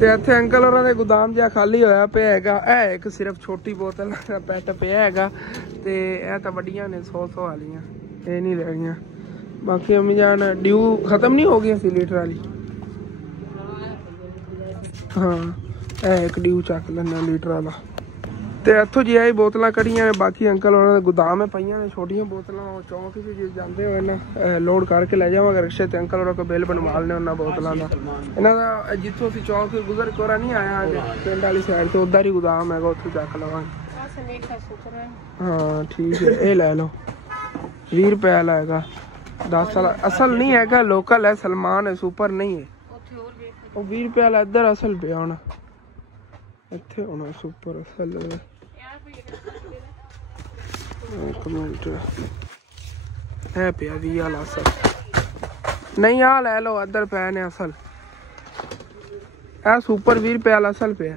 ਤੇ ਇੱਥੇ ਅੰਕਲ ਹੋਰਾਂ ਦੇ ਗੋਦਾਮ ਜਿਹਾ ਖਾਲੀ ਹੋਇਆ ਪਿਆ ਹੈਗਾ। ਇਹ ਇੱਕ ਸਿਰਫ ਛੋਟੀ ਬੋਤਲ ਦਾ ਪੈਟ ਪਿਆ ਹੈਗਾ ਤੇ ਇਹ ਤਾਂ ਵੱਡੀਆਂ ਨੇ 100 ਵਾਲੀਆਂ, ਇਹ ਨਹੀਂ ਲੈਣੀਆਂ। ਬਾਕੀ ਅੰਮੀ ਜਾਨ ਡਿਊ ਖਤਮ ਨਹੀਂ ਹੋ ਗਈ ਸੀ ਲੀਟਰ ਵਾਲੀ। ਹਾਂ ਇਹ ਇੱਕ ਡਿਊ ਚੱਕ ਲੈਣਾ ਲੀਟਰ ਵਾਲਾ। ਤੇ ਇੱਥੋਂ ਜੀ ਆਈ ਬੋਤਲਾਂ ਕੜੀਆਂ ਨੇ। ਬਾਕੀ ਅੰਕਲ ਉਹਨਾਂ ਦੇ ਗੋਦਾਮ ਹੈ ਪਈਆਂ ਨੇ ਛੋਟੀਆਂ ਬੋਤਲਾਂ। ਉਹ ਚੌਂਕ 'ਚ ਜੇ ਜਾਂਦੇ ਹੋਏ ਨਾ ਲੋਡ ਕਰਕੇ ਲੈ ਜਾਵਾਂਗੇ ਰਿਕਸ਼ੇ ਤੇ। ਅੰਕਲ ਉਹਨਾਂ ਕੋਲ ਬਿੱਲ ਬਣਵਾ ਲੈਣੇ ਉਹਨਾਂ ਬੋਤਲਾਂ ਦਾ। ਇਹਨਾਂ ਦਾ ਜਿੱਥੋਂ ਅਸੀਂ ਚੌਂਕ ਗੁਜ਼ਰ ਕੋਰਾ ਨਹੀਂ ਆਇਆ ਪਿੰਡ ਵਾਲੀ ਸਾਈਡ ਤੋਂ ਉੱਧਰ ਹੀ ਗੋਦਾਮ ਹੈਗਾ, ਉੱਥੋਂ ਚੱਕ ਲਵਾਂਗੇ। ਹਾਂ ਠੀਕ ਹੈ ਇਹ ਲੈ ਲਓ 20 ਰੁਪਏ ਵਾਲਾ ਹੈਗਾ 10 ਵਾਲਾ। ਅਸਲ ਨਹੀਂ ਹੈਗਾ ਲੋਕਲ ਹੈ, ਸਲਮਾਨ ਹੈ, ਸੁਪਰ ਨਹੀਂ ਹੈ। ਉਹ 20 ਰੁਪਏ ਵਾਲਾ ਇੱਧਰ ਅਸਲ ਪਿਆ ਹੋਣਾ, ਇੱਥੇ ਹੋਣਾ ਸੁਪਰ ਅਸਲ। ਇੱਕ ਮਿੰਟ ਹੈ ਪਿਆ 20 ਵਾਲਾ ਅਸਲ ਨਹੀਂ। ਆ ਲੈ ਲਓ ਇੱਧਰ ਪੈ ਨੇ ਅਸਲ। ਇਹ ਸੁਪਰ 20 ਰੁਪਏ ਵਾਲਾ ਅਸਲ ਪਿਆ।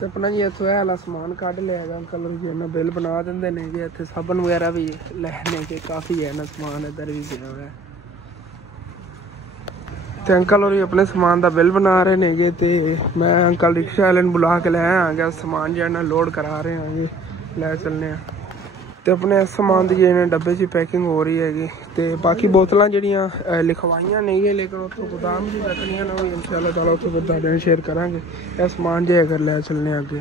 ਤੇ ਆਪਣਾ ਜੀ ਇੱਥੋਂ ਇਹ ਵਾਲਾ ਸਮਾਨ ਕੱਢ ਲਿਆ ਹੈਗਾ ਅੰਕਲ ਜੀ। ਇਹਨਾਂ ਬਿੱਲ ਬਣਾ ਦਿੰਦੇ ਨੇ ਜੀ। ਇੱਥੇ ਸਾਬਣ ਵਗੈਰਾ ਵੀ ਲੈਣੇ ਕਿ ਕਾਫੀ ਹੈ ਨਾ ਸਮਾਨ ਇੱਧਰ ਵੀ ਪਿਆ ਹੋਇਆ। ਤੇ ਅੰਕਲ ਹੋਰੀ ਆਪਣੇ ਸਮਾਨ ਦਾ ਬਿੱਲ ਬਣਾ ਰਹੇ ਨੇਗੇ ਤੇ ਮੈਂ ਅੰਕਲ ਰਿਕਸ਼ਾ ਵਾਲੇ ਨੂੰ ਬੁਲਾ ਕੇ ਲੈ ਆ ਗਿਆ। ਸਮਾਨ ਜਿਹੜਾ ਨਾਲ ਲੋਡ ਕਰਾ ਰਹੇ ਆਂਗੇ, ਲੈ ਚੱਲਦੇ ਆ। ਤੇ ਆਪਣੇ ਸਮਾਨ ਦੀ ਜਿਹੜੇ ਡੱਬੇ 'ਚ ਪੈਕਿੰਗ ਹੋ ਰਹੀ ਹੈਗੀ। ਤੇ ਬਾਕੀ ਬੋਤਲਾਂ ਜਿਹੜੀਆਂ ਲਿਖਵਾਈਆਂ ਨਹੀਂ ਹੈ ਲੇਕਿਨ ਉੱਥੋਂ ਗੋਦਾਮ 'ਚ ਰੱਖਣੀਆਂ ਨੇ, ਉਹ ਇਨਸ਼ਾਅੱਲਾ ਤਾਲਾ ਉੱਥੋਂ ਤੁਹਾਡੇ ਸ਼ੇਅਰ ਕਰਾਂਗੇ। ਇਹ ਸਮਾਨ ਜੇ ਅਗਰ ਲੈ ਚੱਲਣੇ ਅੱਗੇ।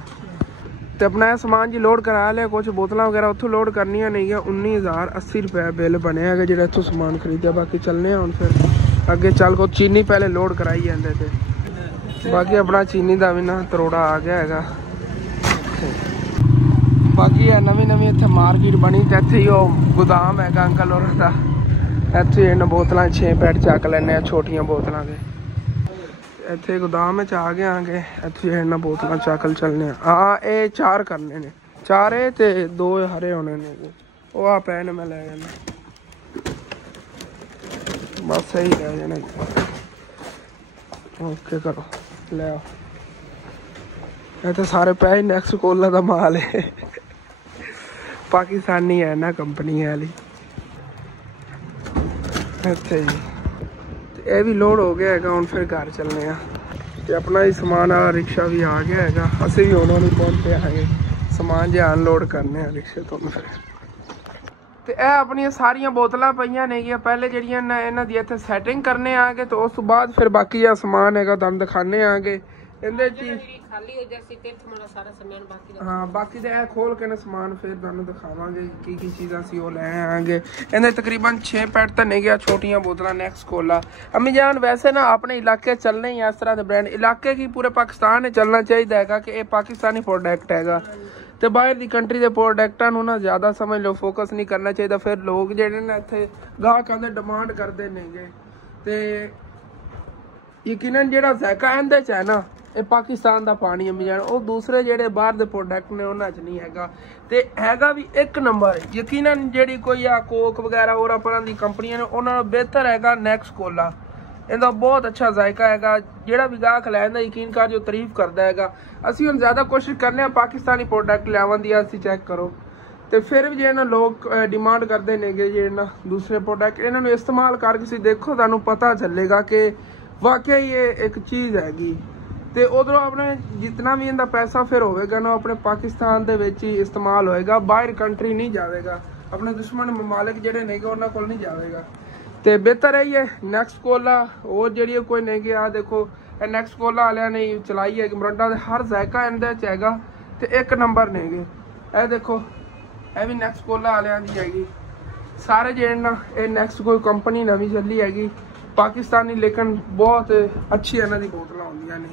ਤੇ ਆਪਣਾ ਇਹ ਸਮਾਨ ਜੀ ਲੋਡ ਕਰਾ ਲਿਆ। ਕੁਛ ਬੋਤਲਾਂ ਵਗੈਰਾ ਉੱਥੋਂ ਲੋਡ ਕਰਨੀਆਂ ਨਹੀਂ ਹੈ। 19,080 ਰੁਪਏ ਬਿੱਲ ਬਣਿਆ ਹੈਗਾ ਜਿਹੜਾ ਇੱਥੋਂ ਸਮਾਨ ਖਰੀਦਿਆ। ਬਾਕੀ ਚੱਲਣੇ ਹੁਣ ਫਿਰ ਅੱਗੇ ਚੱਲ ਕੋ ਚੀਨੀ ਪਹਿਲੇ ਲੋਡ ਕਰਾਈ ਜਾਂਦੇ ਤੇ। ਬਾਕੀ ਆਪਣਾ ਚੀਨੀ ਦਾ ਵੀ ਨਾ ਤਰੋੜਾ ਆ ਗਿਆ ਹੈਗਾ। ਬਾਕੀ ਇਹ ਨਵੀਂ ਇੱਥੇ ਮਾਰਕੀਟ ਬਣੀ ਤੇ ਇੱਥੇ ਹੀ ਉਹ ਗੋਦਾਮ ਹੈਗਾ ਅੰਕਲ ਹੋਰਾਂ ਦਾ। ਇੱਥੇ ਇਹਨਾਂ ਬੋਤਲਾਂ 6 ਪੈਟ ਚੱਕ ਲੈਂਦੇ ਆ ਛੋਟੀਆਂ ਬੋਤਲਾਂ ਦੇ। ਇੱਥੇ ਗੋਦਾਮ ਵਿੱਚ ਆ ਗਏ ਆਂਗੇ। ਇੱਥੇ ਇਹਨਾਂ ਬੋਤਲਾਂ ਚੱਕ ਚੱਲਣੇ ਆ। ਹਾਂ ਇਹ 4 ਕਰਨੇ ਨੇ, 4 ਇਹ ਤੇ 2 ਹਰੇ ਹੋਣੇ ਨੇ। ਉਹ ਆ ਪੈ ਨੇ ਮੈਂ ਲੈ ਜਾਣਾ बस सही रह जाना। ओके करो ले आओ। ये तो सारे पैसे नेक्स्ट कोला का माल है, पाकिस्तानी है ना कंपनी वाली। अच्छा जी ये भी लोड हो गया है। हुण फिर घर चलने ते अपना ही समान वाला रिक्शा भी आ गया है। असीं भी हुण पहुंचे हैं, समान जो अनलोड करने रिक्शे तो। फिर ਤੇ ਇਹ ਆਪਣੀਆਂ ਸਾਰੀਆਂ ਬੋਤਲਾਂ ਪਈਆਂ ਨੇਗੀਆਂ ਪਹਿਲੇ ਜਿਹੜੀਆਂ ਇਹਨਾਂ ਦੀ ਇੱਥੇ ਸੈਟਿੰਗ ਕਰਨੇ ਆਗੇ। ਤੇ ਉਸ ਤੋਂ ਬਾਅਦ ਫਿਰ ਬਾਕੀ ਜਿਹੜਾ ਸਮਾਨ ਹੈਗਾ ਤੁਹਾਨੂੰ ਦਿਖਾਣੇ ਆਗੇ। ਇਹਦੇ ਚ ਖਾਲੀ ਹੋ ਜਾਸੀ ਤੇ ਤੁਹਾਡਾ ਸਾਰਾ ਸਮਾਨ ਬਾਕੀ ਦਾ। ਹਾਂ ਬਾਕੀ ਦਾ ਇਹ ਖੋਲ ਕੇ ਨਾ ਸਮਾਨ ਫਿਰ ਤੁਹਾਨੂੰ ਦਿਖਾਵਾਂਗੇ ਕੀ ਚੀਜ਼ਾਂ ਸੀ ਉਹ ਲੈ ਆਂਗੇ। ਇਹਦੇ ਤਕਰੀਬਨ 6 ਪੈਟ ਤਾਂ ਨੇਗੀਆਂ ਛੋਟੀਆਂ ਬੋਤਲਾਂ ਨੈਕਸਟ ਕੋਲਾ। ਅੰਮੀ ਜਾਨ ਵੈਸੇ ਨਾ ਆਪਣੇ ਇਲਾਕੇ ਚੱਲਣੇ ਹੀ ਇਸ ਤਰ੍ਹਾਂ ਦੇ ਬ੍ਰਾਂਡ ਇਲਾਕੇ ਕੀ ਪੂਰੇ ਪਾਕਿਸਤਾਨ ਵਿੱਚ ਚੱਲਣਾ ਚਾਹੀਦਾ ਹੈਗਾ ਕਿ ਇਹ ਪਾਕਿਸਤਾਨੀ ਪ੍ਰੋਡਕਟ ਹੈਗਾ। ਤੇ ਬਾਹਰ ਦੀ ਕੰਟਰੀ ਦੇ ਪ੍ਰੋਡਕਟਾਂ ਨੂੰ ਨਾ ਜ਼ਿਆਦਾ ਸਮਝ ਲਓ ਫੋਕਸ ਨਹੀਂ ਕਰਨਾ ਚਾਹੀਦਾ। ਫਿਰ ਲੋਕ ਜਿਹੜੇ ਨੇ ਇੱਥੇ ਗਾਹਕਾਂ ਦੇ ਡਿਮਾਂਡ ਕਰਦੇ ਨੇਗੇ। ਤੇ ਯਕੀਨਨ ਜਿਹੜਾ ਜ਼ਾਇਕਾ ਇਹਦੇ 'ਚ ਹੈ ਨਾ ਇਹ ਪਾਕਿਸਤਾਨ ਦਾ ਪਾਣੀ ਅੰਮੀ ਜਾਨ, ਉਹ ਦੂਸਰੇ ਜਿਹੜੇ ਬਾਹਰ ਦੇ ਪ੍ਰੋਡਕਟ ਨੇ ਉਹਨਾਂ 'ਚ ਨਹੀਂ ਹੈਗਾ। ਤੇ ਹੈਗਾ ਵੀ ਇੱਕ ਨੰਬਰ ਯਕੀਨਨ ਜਿਹੜੀ ਕੋਈ ਆ ਕੋਕ ਵਗੈਰਾ ਹੋਰ ਆਪਰਾਂ ਦੀ ਕੰਪਨੀਆਂ ਨੇ ਉਹਨਾਂ ਨਾਲੋਂ ਬਿਹਤਰ ਹੈਗਾ ਨੈਕਸਟ ਕੋਲਾ। ਇਹਦਾ ਬਹੁਤ ਅੱਛਾ ਜ਼ਾਇਕਾ ਹੈਗਾ। ਜਿਹੜਾ ਵੀ ਗਾਹਕ ਲੈਂਦਾ ਯਕੀਨ ਕਰ ਜੋ ਤਾਰੀਫ ਕਰਦਾ ਹੈਗਾ। ਅਸੀਂ ਹੁਣ ਜ਼ਿਆਦਾ ਕੋਸ਼ਿਸ਼ ਕਰਨੇ ਆ ਪਾਕਿਸਤਾਨੀ ਪ੍ਰੋਡਕਟ ਲਿਆਉਣ ਦੀ। ਅਸੀਂ ਚੈੱਕ ਕਰੋ ਤੇ ਫਿਰ ਵੀ ਜੇ ਨਾ ਲੋਕ ਡਿਮਾਂਡ ਕਰਦੇ ਨੇਗੇ ਜੇ ਨਾ ਦੂਸਰੇ ਪ੍ਰੋਡਕਟ ਇਹਨਾਂ ਨੂੰ ਇਸਤੇਮਾਲ ਕਰਕੇ ਤੁਸੀਂ ਦੇਖੋ ਤੁਹਾਨੂੰ ਪਤਾ ਚੱਲੇਗਾ ਕਿ ਵਾਕਈ ਇਹ ਇੱਕ ਚੀਜ਼ ਹੈਗੀ। ਤੇ ਉਧਰੋਂ ਆਪਣੇ ਜਿੰਨਾ ਵੀ ਇਹਦਾ ਪੈਸਾ ਫਿਰ ਹੋਵੇਗਾ ਨਾ ਆਪਣੇ ਪਾਕਿਸਤਾਨ ਦੇ ਵਿੱਚ ਹੀ ਇਸਤੇਮਾਲ ਹੋਏਗਾ, ਬਾਹਰ ਕੰਟਰੀ ਨਹੀਂ ਜਾਵੇਗਾ, ਆਪਣੇ ਦੁਸ਼ਮਣ ਮਮਾਲਿਕ ਜਿਹੜੇ ਨੇਗੇ ਉਹਨਾਂ ਕੋਲ ਨਹੀਂ ਜਾਵੇਗਾ। ਤੇ ਬਿਹਤਰ ਹੈ ਇਹ ਨੈਕਸਟ ਕੋਲਾ ਹੋਰ ਜਿਹੜੀ ਕੋਈ ਨੇਗੇ। ਆ ਦੇਖੋ ਇਹ ਨੈਕਸਟ ਕੋਲਾ ਵਾਲਿਆਂ ਨੇ ਚਲਾਈ ਹੈ ਮਰੰਡਾ ਦੇ, ਹਰ ਜ਼ਾਇਕਾ ਇਹਦੇ ਚ ਹੈਗਾ ਤੇ 1 ਨੰਬਰ ਨੇਗੇ। ਇਹ ਦੇਖੋ ਇਹ ਵੀ ਨੈਕਸਟ ਕੋਲਾ ਵਾਲਿਆਂ ਦੀ ਹੈਗੀ। ਸਾਰੇ ਜਿਹੜੇ ਨਾ ਇਹ ਨੈਕਸਟ ਕੋਈ ਕੰਪਨੀ ਨਵੀਂ ਚੱਲੀ ਹੈਗੀ ਪਾਕਿਸਤਾਨੀ, ਲੇਕਿਨ ਬਹੁਤ ਅੱਛੀ ਇਹਨਾਂ ਦੀ ਬੋਤਲਾਂ ਹੁੰਦੀਆਂ ਨੇ।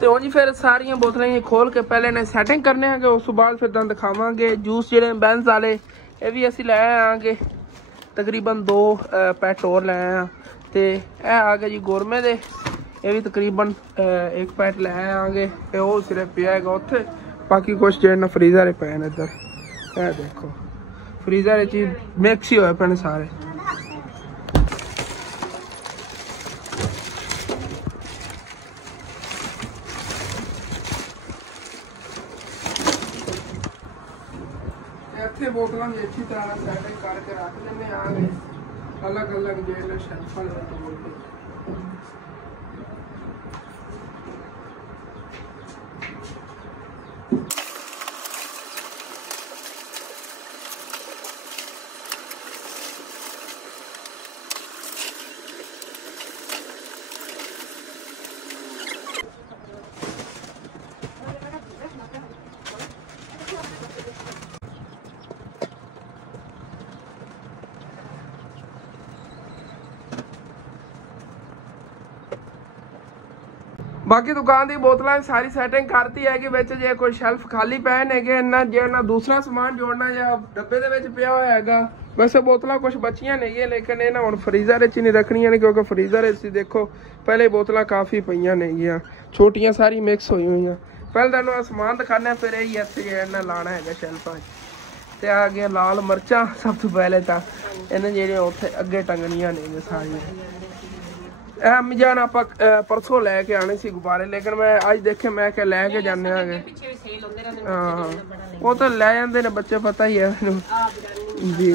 ਤੇ ਉਹ ਜੀ ਫਿਰ ਸਾਰੀਆਂ ਬੋਤਲਾਂ ਹੀ ਖੋਲ ਕੇ ਪਹਿਲੇ ਨੇ ਸੈਟਿੰਗ ਕਰਨੇ ਹੈਗੇ, ਉਸ ਤੋਂ ਬਾਅਦ ਫਿਰ ਤੁਹਾਨੂੰ ਦਿਖਾਵਾਂਗੇ। ਜੂਸ ਜਿਹੜੇ ਬੈਂਸ ਵਾਲੇ ਇਹ ਵੀ ਅਸੀਂ ਲੈ ਆਵਾਂਗੇ, ਤਕਰੀਬਨ 2 ਪੈਟ ਹੋਰ ਲੈ ਆਏ ਆ। ਤੇ ਇਹ ਆ ਗਏ ਜੀ ਗੋਰਮੇ ਦੇ, ਇਹ ਵੀ ਤਕਰੀਬਨ 1 ਪੈਟ ਲੈ ਆਵਾਂਗੇ। ਤੇ ਉਹ ਸਿਰਫ ਪਿਆ ਹੈਗਾ ਉੱਥੇ, ਬਾਕੀ ਕੁਛ ਜਿਹੜੇ ਨਾ ਫਰੀਜ਼ਰ ਪਏ ਨੇ ਇੱਧਰ। ਇਹ ਦੇਖੋ ਫਰੀਜ਼ਰ ਵਿੱਚ ਮਿਕਸ ਹੀ ਹੋਏ ਪਏ ਨੇ ਸਾਰੇ। ਇੱਥੇ ਬੋਤਲਾਂ ਵੀ ਅੱਛੀ ਤਰ੍ਹਾਂ ਨਾਲ ਸੈਟਿੰਗ ਕਰਕੇ ਰੱਖ ਦਿੰਦੇ ਆਂਗੇ, ਅਲੱਗ ਅਲੱਗ ਜਿਹੜੇ ਸ਼ੈਲਫਾਂ ਦੇ ਵਿੱਚ ਬੋਲ ਕੇ। बाकी दुकान की बोतलों सारी सैटिंग करती है कि विच जे कोई शेल्फ खाली पे ने ना जे ना दूसरा समान जोड़ना या डब्बे दे विच पिया होया हैगा। वैसे बोतलां कुछ बचियां नहीं, लेकिन इन्हां हुण फ्रीजर विच नहीं रखणियां ने, क्योंकि फ्रीजर विच देखो पहले बोतलां काफ़ी पईयां नेगियां, छोटियां सारी मिक्स होई हुई। पहले तुहानूं समान दिखाने, फिर यही इत्थे इन्हां लाना हैगा शेल्फां ते आ गया लाल मिर्चां। सब तो पहले तां इन्हां जेहड़ियां उत्थे अगे टंगणियां ने सारियां। अमीजान आप परसों लैके आने से गुब्बारे, लेकिन मैं अज देखे मैं क्या लैके जाने हाँ वो तो लै जाते ने बच्चे, पता ही है जी।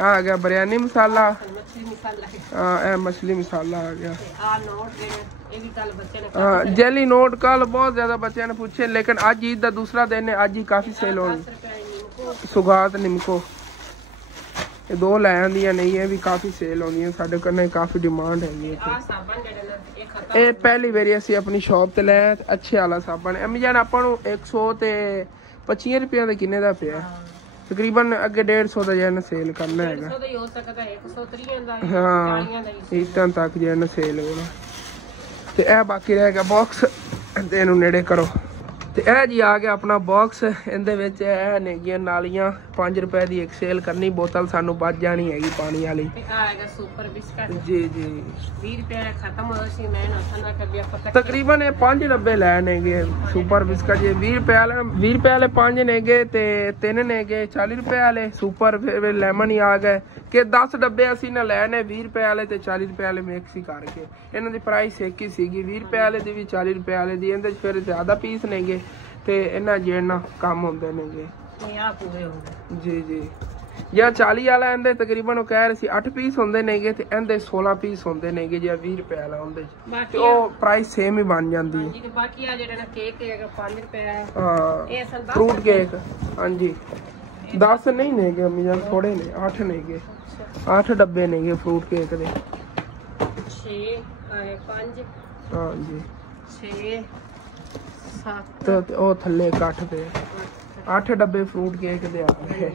आ गया बिरयानी मसाला, हाँ मछली मसाला आ गया। हाँ जेली नोट कल बहुत ज्यादा बच्चों ने पूछे, लेकिन अज ईद का दूसरा दिन है, अज ही काफी सेल होनी। सुगात निमको ये 2 लै आंदियां नहीं, ये भी काफ़ी सेल होंदी है, साडे कन्नै काफ़ी डिमांड हैगी। ये पहली बारी असीं अपनी शॉप ते लाया, अच्छे वाला साबन। अमीजान आपां नूं 125 रुपये का किन्ने दा पिया, तकरीबन अगे 150 का जैन सेल करना है। हाँ इतना तक जैन सेल होना। तो यह बाकी रह गया बॉक्स, इनू नेड़े करो। तो यह जी आ गया अपना बॉक्स, इहदे नेगियां नालियां 5 रुपए की एक सेल करनी बोतल, सानू बच जानी हैगी पानी वाली। जी जी 20 रुपए खत्म हो सी, मैं तकरीबन 5 डब्बे लैने सुपर बिस्किट जी। 20 रुपए वाले 20 रुपए वाले 5 नेगे ते 3 नेगे 40 रुपए वाले सुपर। फिर लेमन ही आ गए कि 10 डब्बे असी ना लैने 20 रुपए वाले ते 40 रुपए वाले मिक्स ही करके। इन्हां दी प्राइस एक ही सीगी, 20 रुपए वाले दी भी 40 रुपए वाले दी। इहदे फिर ज्यादा पीस नेगे ते इन्हां जेना कम होंदे नेगे जी जी। या 40 वाला इहदे तकरीबन वो कह रहे सी 8 पीस होंदे नेगे ते इहदे 16 पीस होंदे नेगे। जे 20 रुपए वाला होंदे ते ओ प्राइस सेम ही बन जांदी है। बाकी आ जेड़ा केक है 5 रुपए हां, ये असल फ्रूट केक हां जी 10 नहीं नेगे अम्मी जान, थोड़े ने 8 नेगे, 8 डब्बे नेगे फ्रूट केक दे। 6 5 हां जी 6 7 तो ओ थल्ले 8 पे 8 डब्बे फ्रूट केक दे आ गए।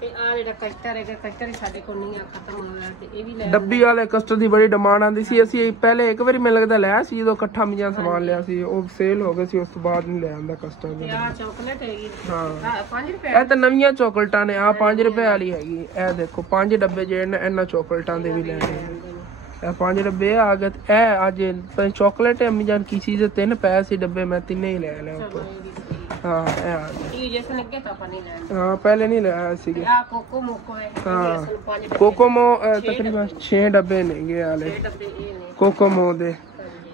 ते आ जेड़ा कस्टर्ड है, कस्टर्ड साडे को नहीं आ, खत्म हो गया ते ए भी ले डब्बी वाले कस्टर्ड दी बड़ी डिमांड आंदी सी। ਅਸੀਂ पहले एक बारी ਮੈਨੂੰ लगदा ਲਿਆ ਸੀ ਜਦੋਂ ਇਕੱਠਾ ਮਿਆਂ ਸਮਾਨ ਲਿਆ ਸੀ, ਉਹ ਸੇਲ ਹੋ ਗਏ ਸੀ, ਉਸ ਤੋਂ ਬਾਅਦ ਨਹੀਂ ਲੈ ਆਂਦਾ ਕਸਟਰਡ। ਆ ਚਾਕਲੇਟ ਹੈਗੀ ਹਾਂ 5 ਰੁਪਏ। ਇਹ ਤਾਂ ਨਵੀਆਂ ਚਾਕਲੇਟਾਂ ਨੇ, ਆ 5 ਰੁਪਏ ਵਾਲੀ ਹੈਗੀ। ਇਹ ਦੇਖੋ 5 ਡੱਬੇ ਜਿਹੜੇ ਨੇ ਇਹਨਾਂ ਚਾਕਲੇਟਾਂ ਦੇ ਵੀ ਲੈਣੇ ਆ। ਇਹ 5 ਡੱਬੇ ਆ ਗਏ। ਇਹ ਅੱਜ ਚਾਕਲੇਟ ਅਮੀ ਜਾਨ ਕੀ ਚੀਜ਼ 3 ਪਏ ਸੀ ਡੱਬੇ, मैं 3 ही ले लिया ਉੱਪਰ। हाँ हाँ पहले नहीं लाया सी। हाँ कोकोमो तकरीबन 6 डब्बे नेगे वाले कोकोमो दे।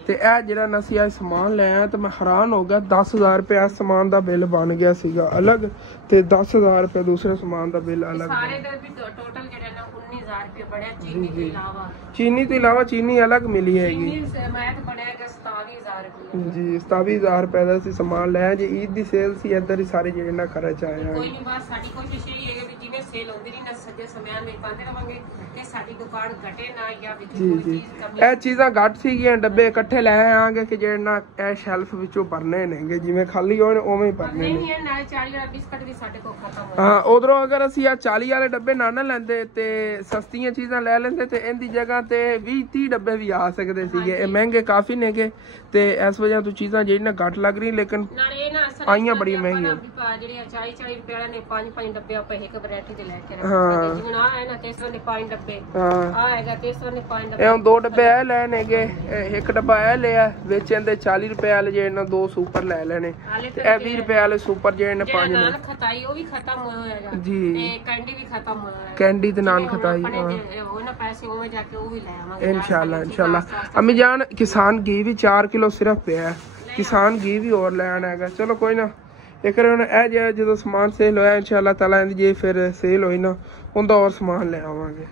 ते ए जेड़ा नसी आज समान ले आया तो मैं हैरान हो गया, 10,000 रुपये इस समान का बिल बन गया सीगा अलग, ते 10,000 रुपये दूसरे समान का बिल अलग। सारे दे भी टोटल जेड़ा ना 1000 रुपये बढ़िया चीनी के अलावा। चीनी तो इलावा चीनी अलग मिली हैगी मैं तो बढ़िया 27,000 रुपये जी 27,000 रुपए ਦਾ ਅਸੀਂ ਸਮਾਨ ਲਿਆ ਜੀ ਈਦ ਦੀ ਸੇਲ ਸੀ ਇੱਧਰ ਹੀ ਸਾਰੇ ਜਿਹੜੇ ਨਾ ਖਰਚ ਆਏ ਆ ਕੋਈ ਨਹੀਂ ਬਸ ਸਾਡੀ ਕੋਸ਼ਿਸ਼ ਇਹ ਹੈ ਕਿ ਜਿਵੇਂ ਸੇਲ ਹੁੰਦੀ ਰਹੀ ਨਾ ਸੱਜੇ ਸਮਿਆਂ ਵਿੱਚ ਪਾਉਂਦੇ ਰਵਾਂਗੇ ਕਿ ਸਾਡੀ ਦੁਕਾਨ ਘਟੇ ਨਾ ਜਾਂ ਵਿੱਚ ਕੋਈ ਚੀਜ਼ ਕਮੀ। ਇਹ ਚੀਜ਼ਾਂ ਘੱਟ ਸੀਗੀਆਂ ਡੱਬੇ ਇਕੱਠੇ ਲੈ ਆਵਾਂਗੇ ਕਿ ਜਿਹੜੇ ਨਾ ਇਹ ਸ਼ੈਲਫ ਵਿੱਚੋਂ ਭਰਨੇ ਨੇਗੇ ਜਿਵੇਂ ਖਾਲੀ ਹੋਣ ਉਵੇਂ ਹੀ ਭਰਨੇ ਨੇ। ਨਹੀਂ ਹੈ ਨਾਲ 40 ਵਾਲਾ ਬਿਸਕਟ ਵੀ ਸਾਡੇ ਕੋਲ ਖਤਮ ਹੋ ਹਾਂ ਉਧਰੋਂ ਅਗਰ ਅਸੀਂ ਆ 40 ਵਾਲੇ ਡੱਬੇ ਨਾ ਲੈਂਦੇ ਤੇ ਸਸਤੀਆਂ ਚੀਜ਼ਾਂ ਲੈ ਲੈਂਦੇ ਤੇ ਇਹਦੀ ਜਗ੍ਹਾ ਤੇ 20-30 ਡੱਬੇ ਵੀ ਆ ਸਕਦੇ ਸੀਗੇ ਇਹ ਮਹਿੰਗੇ ਕਾਫੀ ਨੇਗੇ ਤੇ ਇਸ ਵਜ੍ਹਾ ਤੋਂ ਚੀਜ਼ਾਂ ਜਿਹੜੀਆਂ ਘੱਟ ਲੱਗ ਰਹੀ ਲੇਕਿਨ ਆਈਆਂ ਬੜੀ ਮਹਿੰਗੀਆਂ ਜਿਹੜੀਆਂ 40 ਰੁਪਏ ਵਾਲੇ ਨੇ 5 ਡੱਬੇ ਆਪਾਂ ਇੱਕ ਵੈਰਾਈਟੀ ਦੇ ਲੈ ਕੇ ਰੱਖਾਂਗੇ ਜਿਵੇਂ ਆ ਹੈ ਨਾ 300 ਦੇ 5 ਡੱਬੇ ਆ ਹੈਗਾ 300 ਦੇ 5 ਡੱਬੇ ਇਹ ਹੁਣ 2 ਡੱਬੇ ਇਹ ਲੈ ਨੇਗੇ ਇੱਕ ਡੱਬਾ ਇਹ ਲਿਆ ਵਿੱਚ ਇਹਦੇ 40 ਰੁਪਏ ਵਾਲੇ ਜਿਹੜੇ ਨਾ 2 ਸੁਪਰ ਲੈ ਲੈਣੇ ਇਹ 20 ਰੁਪਏ ਵਾਲੇ ਸੁਪਰ ਜਿਹੜੇ ਨੇ 5 ਨੇ ਖਤਾਈ ਉਹ ਵੀ ਖਤਮ ਹੋਇਆ ਜੀ ਤੇ ਕੈਂਡੀ ਵੀ ਖਤਮ ਹੋਇਆ ਕੈਂਡੀ ਤੇ ਨਾਨ ਖਤਾਈ ਉਹ ਨਾ ਪੈਸੇ ਉਵੇਂ ਜਾ ਕੇ ਉਹ ਵੀ ਲੈ ਆਵਾਂਗੇ इंशाल्लाह अम्मी जान किसान घी भी 4 किलो सिर्फ पे है किसान घी भी और लैना है चलो कोई ना एक जो समान सेल होया इंशाल्लाह ताला जे फिर सेल होई ना उनका और समान ले आवांगे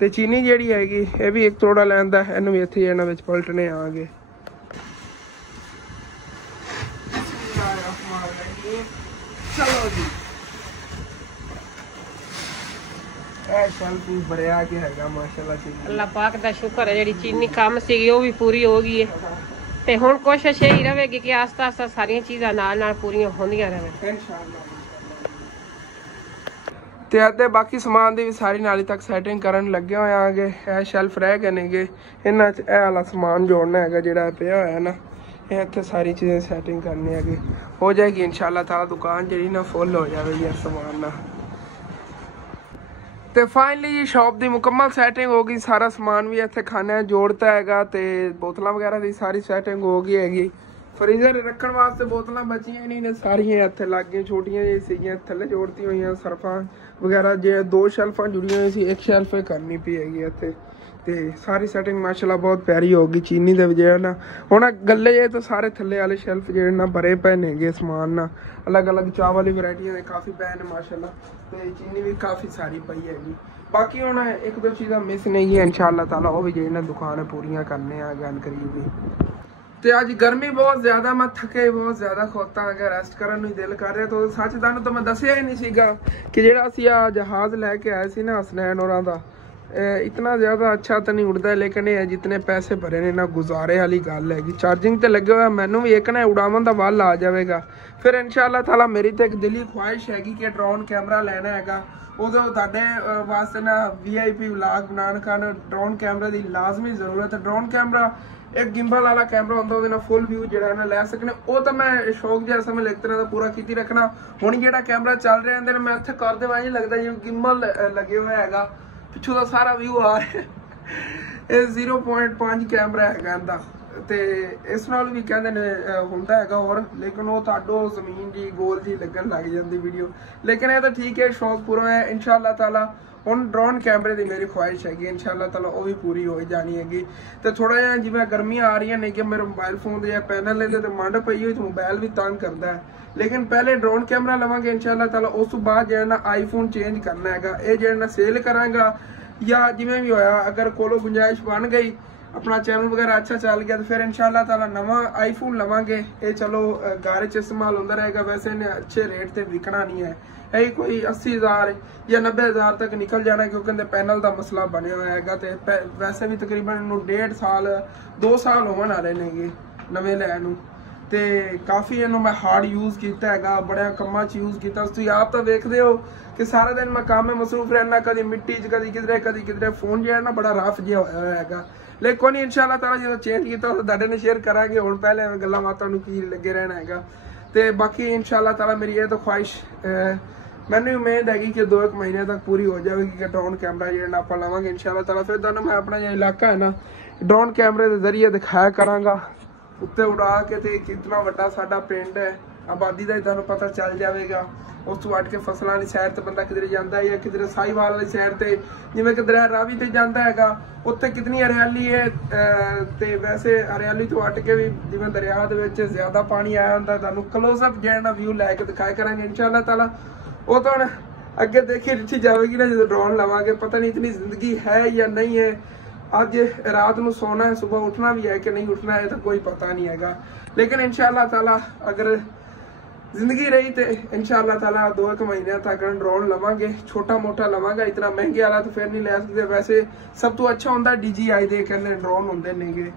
ते चीनी जेड़ी हैगी ये भी एक तोड़ा लैंदा इनू भी इत्थे जेना विच पलटने आवांगे चलो जी अल्लाह पाक दा शुक्र है जेडी चीनी काम सीगी वो भी पूरी हो गई है ते हुण कोशिश यही रहेगी कि आस्ता आस्ता सारियां चीज़ां नाल नाल पूरियां होंदियां रहें इंशाअल्लाह ਤੇ ਅਤੇ ਬਾਕੀ ਸਮਾਨ ਦੀ ਵੀ ਸਾਰੀ ਨਾਲੀ ਤੱਕ ਸੈਟਿੰਗ ਕਰਨ ਲੱਗੇ ਹੋਏ ਆਂਗੇ ਇਹ ਸ਼ੈਲਫ ਰਹਿ ਗਏ ਨੇਗੇ ਇਹਨਾਂ 'ਚ ਇਹ ਵਾਲਾ ਸਮਾਨ ਜੋੜਨਾ ਹੈਗਾ ਜਿਹੜਾ ਪਿਆ ਹੋਇਆ ਨਾ ਇਹ ਇੱਥੇ ਸਾਰੀ ਚੀਜ਼ਾਂ ਸੈਟਿੰਗ ਕਰਨੀ ਹੈਗੀ ਹੋ ਜਾਏਗੀ ਇੰਸ਼ਾਅੱਲਾ ਤਾਲਾ ਦੁਕਾਨ ਜਿਹੜੀ ਨਾ ਫੁੱਲ ਹੋ ਜਾਵੇਗੀ ਇਸ ਸਮਾਨ ਨਾਲ ਤੇ ਫਾਈਨਲੀ ਜੀ ਸ਼ਾਪ ਦੀ ਮੁਕੰਮਲ ਸੈਟਿੰਗ ਹੋ ਗਈ ਸਾਰਾ ਸਮਾਨ ਵੀ ਇੱਥੇ ਖਾਣਾ ਜੋੜਤਾ ਹੈਗਾ ਤੇ ਬੋਤਲਾਂ ਵਗੈਰਾ ਦੀ ਸਾਰੀ ਸੈਟਿੰਗ ਹੋ ਗਈ ਹੈਗੀ ਫਰੀਜ਼ਰ ਰੱਖਣ ਵਾਸਤੇ ਬੋਤਲਾਂ ਬਚੀਆਂ ਨਹੀਂ ਨੇ ਸਾਰੀਆਂ ਇੱਥੇ ਲੱਗ ਗਈਆਂ ਛੋਟੀਆਂ ਜਿਹੀਆਂ ਸੀਗੀਆਂ ਥੱਲੇ ਜੋੜਤੀਆਂ ਹੋਈਆਂ ਸਰਫਾਂ ਵਗੈਰਾ ਜੇ 2 ਸ਼ੈਲਫਾਂ ਜੁੜੀਆਂ ਹੋਈਆਂ ਸੀ ਇੱਕ ਸ਼ੈਲਫ ਹੀ ਕਰਨੀ ਪਈ ਹੈਗੀ ਇੱਥੇ ਤੇ ਸਾਰੀ ਸੈਟਿੰਗ ਮਾਸ਼ਾਅੱਲਾ ਬਹੁਤ ਪਿਆਰੀ ਹੋ ਗਈ ਚੀਨੀ ਦੇ ਜਿਹੜਾ ਨਾ ਹੁਣ ਗੱਲੇ ਜੇ ਤਾਂ ਸਾਰੇ ਥੱਲੇ ਵਾਲੇ ਸ਼ੈਲਫ ਜਿਹੜੇ ਨਾ ਭਰੇ ਪਏ ਨੇਗੇ ਸਮਾਨ ਨਾਲ ਅਲੱਗ-ਅਲੱਗ ਚਾਹ ਵਾਲੀ ਵੈਰਾਈਟੀਆਂ ਦੇ ਕਾਫੀ ਪਏ ਨੇ ਮਾਸ਼ਾਅੱਲਾ ਤੇ ਚੀਨੀ ਵੀ ਕਾਫੀ ਸਾਰੀ ਪਈ ਹੈਗੀ ਬਾਕੀ ਹੁਣ ਇੱਕ ਦੋ ਚੀਜ਼ਾਂ ਮਿਸ ਨਹੀਂ ਹੈ ਇਨਸ਼ਾਅੱਲਾ ਤਾਲਾ ਉਹ ਵੀ ਜਿਹੜੀ ਨਾ ਦੁਕਾਨ ਪੂਰੀਆਂ ਕਰਨੇ ਆ ਗੱਲ ਕਰੀਏ ਤੇ ਅੱਜ ਗਰਮੀ ਬਹੁਤ ਜ਼ਿਆਦਾ ਮੈਂ ਥੱਕੇ ਬਹੁਤ ਜ਼ਿਆਦਾ ਖੋਤਾ ਅਗਰ ਰੈਸਟ ਕਰਨ ਨੂੰ ਦਿਲ ਕਰ ਰਿਹਾ ਤਾਂ ਸੱਚ ਤੁਹਾਨੂੰ ਤਾਂ ਮੈਂ ਦੱਸਿਆ ਹੀ ਨਹੀਂ ਸੀਗਾ ਕਿ ਜਿਹੜਾ ਅਸੀਂ ਆ ਜਹਾਜ਼ ਲੈ ਕੇ ਆਏ ਸੀ ਨਾ ਹਸਨੈਨ ਹੋਰਾਂ ਦਾ इतना ज़्यादा अच्छा तो नहीं उड़ता लेकिन ये जितने पैसे भरे ने ना गुजारे वाली गल हैगी चार्जिंग तो लगे हुआ मैनू भी एक ना उड़ावन का वल आ जाएगा फिर इंशाअल्लाह ताला मेरी तो एक दिली ख्वाहिश हैगी कि ड्रोन कैमरा लेना हैगा उदों तुहाडे वास्ते ना VIP व्लॉग बनाने का ड्रोन कैमरे की लाजमी जरूरत है ड्रोन कैमरा एक गिम्बल वाला कैमरा होंदा ओहदे नाल फुल व्यू जिहड़ा ना लै सकने वो तो मैं शौक जैसा मैं एक तरह का पूरा कीती रखना हुण जिहड़ा कैमरा चल रहा है मैं इत्थे कर देवां इंज लगदा जिवें गिम्बल लगे हुए हैगा पिछू का सारा व्यू आ रहा है 0.5 कैमरा है इनका तो इस नाल भी कहते होंदा हैगा और लेकिन वो ताडो जमीन जी गोल जी लगन लग जाती वीडियो लेकिन ये तो ठीक है शौक पूरा है इंशाअल्लाह ताला हुण ड्रोन कैमरे की मेरी ख्वाहिश हैगी इंशाअल्लाह ताला वो भी पूरी हो जानी हैगी तो थोड़ा जिहा जिवें गर्मियां आ रही नहीं कि मेरे मोबाइल फोन के पैनल तो मंड पई हुई तो मोबाइल भी तंग करता है लेकिन पहले ड्रोन कैमरा लवांगे इंशाअल्लाह ताला उस तो बाद जो ना आईफोन चेंज करना हैगा ये जो ना सेल करांगा या जिवें भी होया अगर कोलो गुंजाइश बन गई अपना चैनल वगैरह अच्छा चल गया तो फिर इंशाअल्लाह ताला नवा आईफोन लवांगे ये चलो घर च इस्तेमाल होंदा रहेगा वैसे ने अच्छे रेट ते बिकना नहीं है यही कोई 80,000 या 90,000 तक निकल जाना क्योंकि पैनल का मसला बने हुआ हैगा ते वैसे भी तकरीबन 1.5 साल 2 साल होने वाले ने नवे लैन नूं ते काफ़ी इन्हों मैं हार्ड यूज़ किया है बड़े कम्मां च यूज़ किया तुसीं आप तो देखते हो कि सारा दिन मैं काम में मसरूफ रहना कभी मिट्टी च कभी किधरे फोन जो है ना बड़ा रफ जिहा होया हैगा लेकिन कोई नहीं इंशाअल्लाह ताला जो चेंज किया तो तुहाडे नाल शेयर करांगे हुण पहले गल्लां बातां नूं की लगे रहना हैगा ते बाकी इंशाअल्लाह ताला मेरी ये तो ख्वाहिश मैंने उम्मीद हैगी कि 2-1 महीने तक पूरी हो जाएगी कि ड्रोन कैमरा जो आप लवांगे इंशाअल्लाह ताला फिर तुहानूं मैं अपना जो इलाका है ना ड्रोन कैमरे के जरिए दिखाया करांगा उत्ते उड़ा के ते कितना वड्डा साडा पिंड है आबादी का तुहानूं पता चल जाएगा उस तो हट के फसलों की सैर ते बंदा किधरे जाता है या किधरे साहिवाल वाली सैर ते जिवें किधरे रावी ते जाता हैगा उत्ते कितनी हरियाली है ते वैसे हरियाली तो हट के भी जिवें दरिया दे विच ज्यादा पानी आया हुंदा तुहानूं क्लोज अप जेड़ा व्यू लैके दिखाया करांगे इंशाअल्लाह ताला वो तो ਅੱਗੇ ਦੇਖੀ ਦਿੱਤੀ ਜਾਵੇਗੀ ਨਾ ਜਦੋਂ ਡਰੋਨ ਲਵਾਂਗੇ, ਪਤਾ ਨਹੀਂ ਇਤਨੀ ਜ਼ਿੰਦਗੀ ਹੈ ਜਾਂ ਨਹੀਂ ਹੈ। ਅੱਜ ਰਾਤ ਨੂੰ सोना है, सुबह उठना भी है कि नहीं उठना है तो कोई पता नहीं हैगा। लेकिन इंशाअल्लाह ताला अगर जिंदगी रही तो इंशाअल्लाह ताला 2 महीने तक ड्रोन लवांगे, छोटा मोटा लवांगे, इतना महंगे वाला तो फिर नहीं ले सकते। वैसे सब तो अच्छा होंगे DJI दे कहते ड्रोन होंगे नहीं,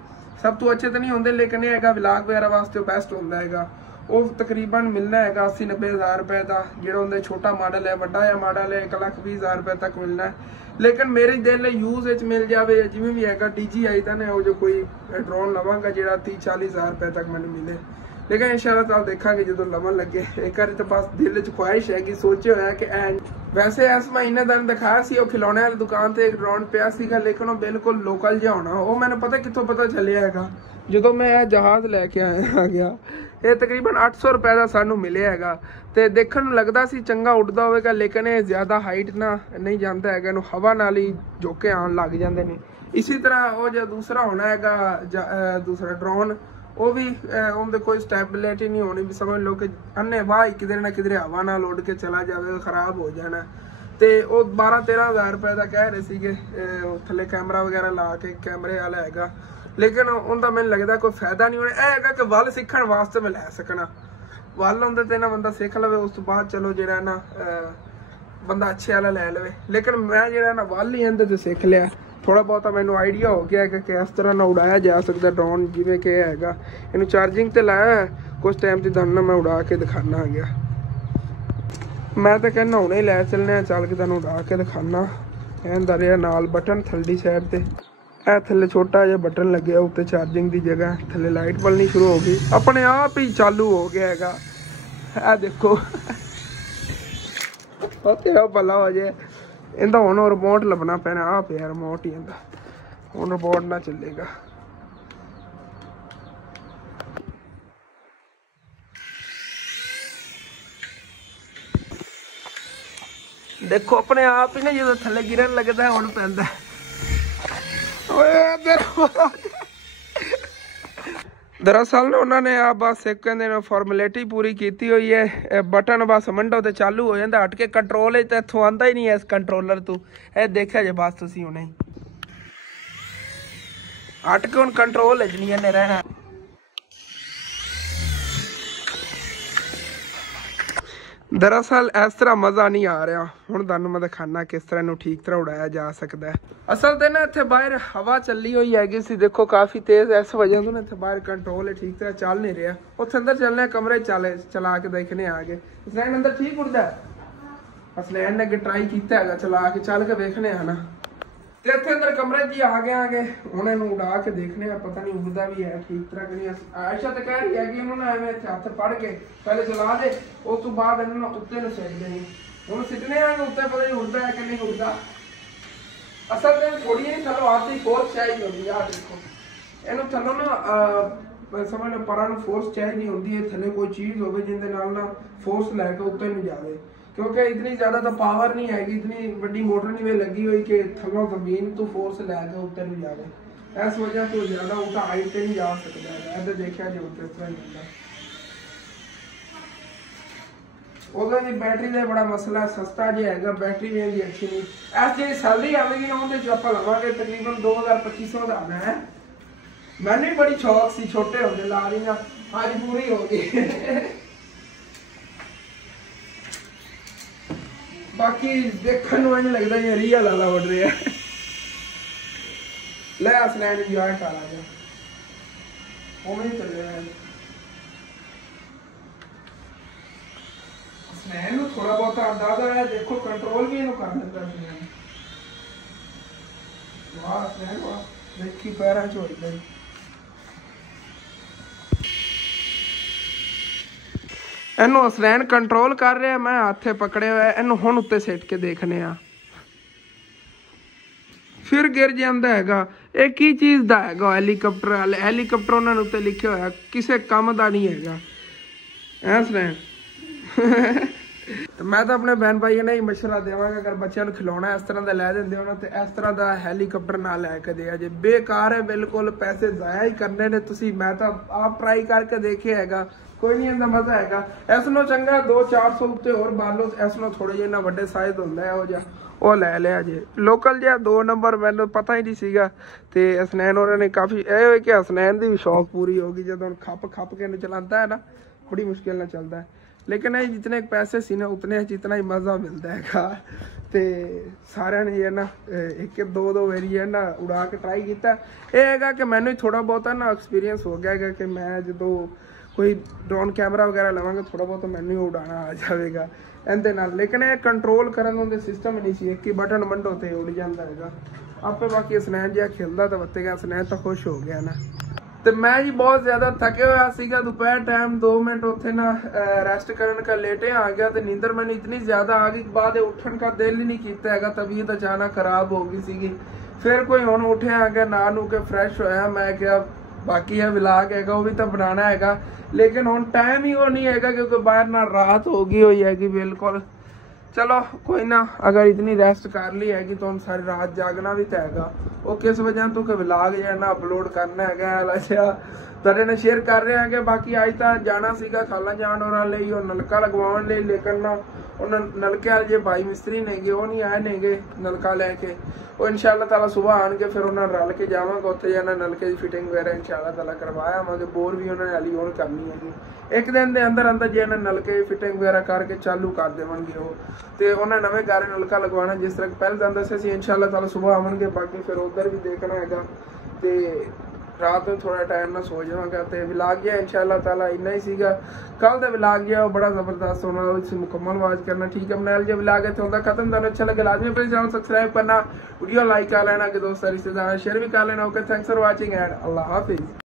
सब तो अच्छे तो नहीं होंगे, लेकिन यह है विलाग वगैरह वास्ते बेस्ट होंगे है। वो तकरीबन मिलना है 80-90 हज़ार रुपए का, जो होंगे छोटा मॉडल है, बड़ा या मॉडल है 1,20,000 रुपए तक मिलना है। लेकिन मेरे दिल यूज मिल जाए जिमें भी है DJI का ना, जो कोई ड्रोन लवांगा जो 30-40 हज़ार रुपए तक मैंने मिले। लेकिन इंशाअल्लाह ताला देखा जो लवन लगे। एक बार तो बस दिल च ख्वाहिश है कि सोचे होया कि वैसे इस महीने दिन दिखाया सी वो खिलौने वाली दुकान से एक ड्रोन पिया सीगा, लेकिन वो बिल्कुल लोकल जिहा होना। वो मैंने पता कितों पता चलिया है जो मैं जहाज लैके आ गया। ये तकरीबन 800 रुपए का सानू मिले है। तो देखने में लगता सी चंगा उड़ता होगा, लेकिन ये ज्यादा हाइट ना नहीं जाता है, इन्हू हवा नाल ही झोंके आन लग जाते हैं। इसी तरह वो जो दूसरा होना है दूसरा ड्रोन, वो भी उनके कोई स्टेबिलिटी नहीं होनी, भी समझ लो कि अन्ने वाह किधरे ना किधरे हवा नाल उड़ के चला जाए, खराब हो जाना। तो वो 12-13 हज़ार रुपए का कह रहे थे, थले कैमरा वगैरह ला के कैमरे वाला है, लेकिन उनका मैंने लगता कोई फायदा नहीं होना। यह है कि वल सीखने वास्ते मैं लै सकना, वल होंगे तो ना बंदा सीख लवे, उस तो बाद चलो जो ना बंदा अच्छे वाला लै लवे। लेकिन मैं जो ना वल ही इहदे ते सीख लिया, थोड़ा बहुत मैंने आइडिया हो गया कि किस तरह ना उड़ाया जा सकता ड्रोन। जिमें कि है इनू चार्जिंग ते लाया, कुछ टाइम से दन मैं उड़ा के दिखाना आ गया। मैं तो कहना हुणे लै चलने, चल के तुहानू उड़ा के दिखाना। इहदा रहा नाल बटन थल्ली साइड ते, ए थल्ले छोटा जिहा बटन लगे, उत्ते चार्जिंग की जगह थल्ले लाइट बलनी शुरू हो गई, अपने आप ही चालू हो गया है। ए देखो तेरा भला हो जाए। इनका हुण रिमोट लभना पैना, आ पिया रिमोट ही इनका, हुण रिमोट ना चलेगा। देखो अपने आप ही ना जो थले गिरन लगता है हुण पैंदा। दरअसल उन्होंने आ बस एक कहते फॉर्मेलिटी पूरी की हुई है। बटन बस मंडो तो चालू हो जाता, हट के कंट्रोल इतों आंदा ही नहीं है इस कंट्रोलर तू। ये देखा जे बस तुम उन्हें हट के हूँ कंट्रोल च नहीं रहना। दरअसल इस तरह मज़ा नहीं आ रहा। हुण तुहानू मैं दिखाना किस तरह इनू ठीक तरह उड़ाया जा सकता है। असल तो ना इत्थे बाहर हवा चली हुई हैगी सी, देखो काफ़ी तेज़, इस वजह तो ना इत्थे बाहर कंट्रोल ठीक तरह चल नहीं रहा। उत्थे अंदर चलने कमरे चला के देखने आगे। असलैन अंदर ठीक उड़दा है, असलैन ने अगे ट्राई किया है, चला के चल के देखने है ना। तो इतने अंदर कमरे जी आ गए हुण इनू उड़ा के देखने, पता नहीं उड़दा भी है ठीक तरह कि नहीं। आयशा तो कह रही है कि उन्होंने एवं हथ पढ़ के पहले चला दे, उस तो बाद इन्होंने उत्ते नूं सिट देनी। हुण सिटने आगे उत्ते पता नहीं उड़दा है कि नहीं उड़दा। असल में थोड़ी ही थल्लों हाथ की फोर्स चाहिए होती है। देखो इनू थल्लों ना समझ लो परां नूं फोर्स चाहिए होती है, थल्ले कोई चीज़ हो जिंदे नाल ना फोर्स लैके उत्ते नूं जावे, क्योंकि इतनी ज़्यादा तो पावर नहीं हैगी, इतनी बड़ी मोटर नहीं वे लगी हुई कि थल्लों जमीन तो फोर्स लैके उत्ते नूं जावे। इस वजह तो ज़्यादा उल्टा हाइट से नहीं जा सकता है। इधर देखा जो इस तरह ही होता। ਉਹਦਾ ਦੀ बैटरी का बड़ा मसला, सस्ता जो है बैटरी भी इनकी अच्छी नहीं। इस जी सैलरी आएगी ना उन्हें आप लवांगे तकरीबन 2,000-2,500 का आना है। मैंने भी बड़ी शौक सी छोटे होंगे ला रही ना, आज पूरी हो गई। बाकी देखने में नहीं लगता ये रियल वाला उड़ रहा है। ले असलैन इंजॉय कर आ गया, वो नहीं चल रहा है। असलैन को थोड़ा बहुत अंदाजा है, देखो कंट्रोल भी इन्हों कर लेता है। वाह असलैन वाह, देखी पैर चोड़ गई। इनू असलैन कंट्रोल कर रहा, मैं हाथे पकड़े हुए, इनू हुण उत्ते सिट के देखने आ, फिर गिर जाता है। ये की चीज़ का है हैलीकॉप्टर वाले, हैलीकॉप्टर उन्होंने उत्ते लिखे होया किसी काम का नहीं है। असलैन ਤੇ ਮੈਂ ਤਾਂ ਆਪਣੇ ਭੈਣ ਭਾਈਆਂ ਨੇ ਹੀ ਮਸ਼ਵਰਾ ਦੇਵਾਂਗਾ, ਅਗਰ ਬੱਚਿਆਂ ਨੂੰ ਖਿਲਾਉਣਾ ਇਸ ਤਰ੍ਹਾਂ ਦਾ ਲੈ ਦਿੰਦੇ ਹੋ ਨਾ ਤੇ ਇਸ ਤਰ੍ਹਾਂ ਦਾ ਹੈਲੀਕਾਪਟਰ ਨਾ ਲੈ ਕੇ ਦਿਆ ਜੇ, ਬੇਕਾਰ ਹੈ ਬਿਲਕੁਲ, ਪੈਸੇ ਜ਼ਾਇਆ ਹੀ ਕਰਨੇ ਨੇ ਤੁਸੀਂ। ਮੈਂ ਤਾਂ ਆਪ ਟਰਾਈ ਕਰਕੇ ਦੇਖਿਆ ਹੈਗਾ, ਕੋਈ ਨਹੀਂ ਇਹਦਾ ਮਜ਼ਾ ਹੈਗਾ। ਇਸ ਨੂੰ ਚੰਗਾ 200-400 ਉੱਤੇ ਹੋਰ ਬਾਲੋ, ਇਸ ਨੂੰ ਥੋੜੇ ਜਿਹੇ ਨਾ ਵੱਡੇ ਸਾਈਜ਼ ਹੁੰਦਾ ਇਹੋ ਜਿਹਾ, ਉਹ ਲੈ ਲਿਆ ਜੇ। ਲੋਕਲ ਜਿਹਾ 2 ਨੰਬਰ ਮੈਨੂੰ ਪਤਾ ਹੀ ਨਹੀਂ ਸੀਗਾ ਤੇ ਹਸਨੈਨ ਉਹਨਾਂ ਨੇ ਕਾਫੀ, ਇਹ ਹੋਏ ਕਿ ਹਸਨੈਨ ਦੀ ਵੀ ਸ਼ੌਕ ਪੂਰੀ ਹੋ ਗਈ ਜਦੋਂ ਖੱਪ ਕੇ ਇਹਨੂੰ ਚਲਾਉਂਦਾ ਹੈ ਨਾ, ਬੜੀ ਮੁਸ਼ਕਿਲ ਨਾਲ ਚੱਲਦਾ ਹੈ। ਲੇਕਿਨ ਇਹ ਜਿਤਨੇ ਪੈਸੇ ਸੀ ਨਾ ਉਤਨੇ ਜਿਤਨਾ ਹੀ ਮਜ਼ਾ ਮਿਲਦਾ ਹੈਗਾ। ਤੇ ਸਾਰਿਆਂ ਨੇ ਇਹ ਨਾ 1-2 ਵਾਰੀ ਹੈ ਨਾ ਉਡਾ ਕੇ ਟਰਾਈ ਕੀਤਾ। ਇਹ ਹੈਗਾ ਕਿ ਮੈਨੂੰ ਹੀ ਥੋੜਾ ਬਹੁਤਾ ਨਾ ਐਕਸਪੀਰੀਅੰਸ ਹੋ ਗਿਆ ਹੈਗਾ ਕਿ ਮੈਂ ਜਦੋਂ ਕੋਈ ਡਰੋਨ ਕੈਮਰਾ ਵਗੈਰਾ ਲਵਾਂਗਾ ਥੋੜਾ ਬਹੁਤ ਮੈਨੂੰ ਹੀ ਉਡਾਉਣਾ ਆ ਜਾਵੇਗਾ ਇਹਦੇ ਨਾਲ। ਲੇਕਿਨ ਇਹ ਕੰਟਰੋਲ ਕਰਨ ਦੇ ਸਿਸਟਮ ਨਹੀਂ ਸੀ, ਇੱਕ ਹੀ ਬਟਨ ਮੰਡੋ ਤੇ ਉੜ ਜਾਂਦਾ ਹੈਗਾ ਆਪੇ। ਬਾਕੀ ਹਸਨੈਨ ਜਿਹਾ ਖੇਲਦਾ ਤਾਂ ਵੱਤੇਗਾ, ਹਸਨੈਨ ਤਾਂ ਖੁਸ਼ ਹੋ ਗਿਆ ਨਾ। ਤੇ ਮੈਂ ਜੀ ਬਹੁਤ ਜ਼ਿਆਦਾ ਥੱਕੇ ਹੋਇਆ ਸੀਗਾ, ਦੁਪਹਿਰ ਟਾਈਮ 2 ਮਿੰਟ ਉੱਥੇ ਨਾ ਰੈਸਟ ਕਰਨ का लेटे आ गया तो नींदर मैंने इतनी ज्यादा आ गई, बाद उठन का दिल ही नहीं किया हैगा, तबीयत अचानक खराब हो गई सीगी। फिर कोई हुण उठिया आ गया, नहा नू के फ्रैश होया, मैं क्या बाकी है विलाग हैगा वो भी तो बनाना हैगा, लेकिन हुण टाइम ही वो नहीं हैगा क्योंकि बाहर ना रात हो गई हुई हैगी बिल्कुल। चलो कोई ना, अगर इतनी रेस्ट कर ली हैगी तो हम सारी रात जागना भी तो हैगा। वो किस वजह तो कि व्लॉग जो है ना अपलोड करना है अच्छा तेरे ने शेयर कर रहे हैं कि बाकी अज तो जाना सीगा खाला जान और लिए और नलका लगवाने लिए, लेकिन ना उन्होंने नलके वाले जो भाई मिस्त्री ने वो नहीं आए ने नलका लैके। वो इंशाअल्लाह ताला सुबह आएंगे फिर उन्होंने रल के जावांगे उत्थे जाना नलके की फिटिंग वगैरह इंशाअल्लाह ताला करवाया आवांगे। बोर भी उन्होंने हाली होर करनी है, एक दिन के अंदर अंदर जो है नलके फिटिंग वगैरह करके चालू कर देवणगे वो। तो उन्हें नवे घर नलका लगवाना जिस तरह पहले दिन दस्सिया सी, इंशाअल्लाह ताला सुबह आवेंगे। बाकी फिर उधर भी देखना हैगा ते रात में थोड़ा टाइम ना सो जावांगा। तो विलाग जो इंशाअल्लाह ताला इन्ना ही सीगा। कल का विलाग जो बड़ा जबरदस्त होना, उसे मुकम्मल वाच करना ठीक है। मनाल जो विलाग इतने होता खत्म, तुहानू अच्छा लगे लाजमी अपने चैनल सब्सक्राइब करना, वीडियो लाइक कर लेना कि दोस्त रिश्तेदार शेयर भी कर लेना। Okay, thanks for watching and Allah Hafiz.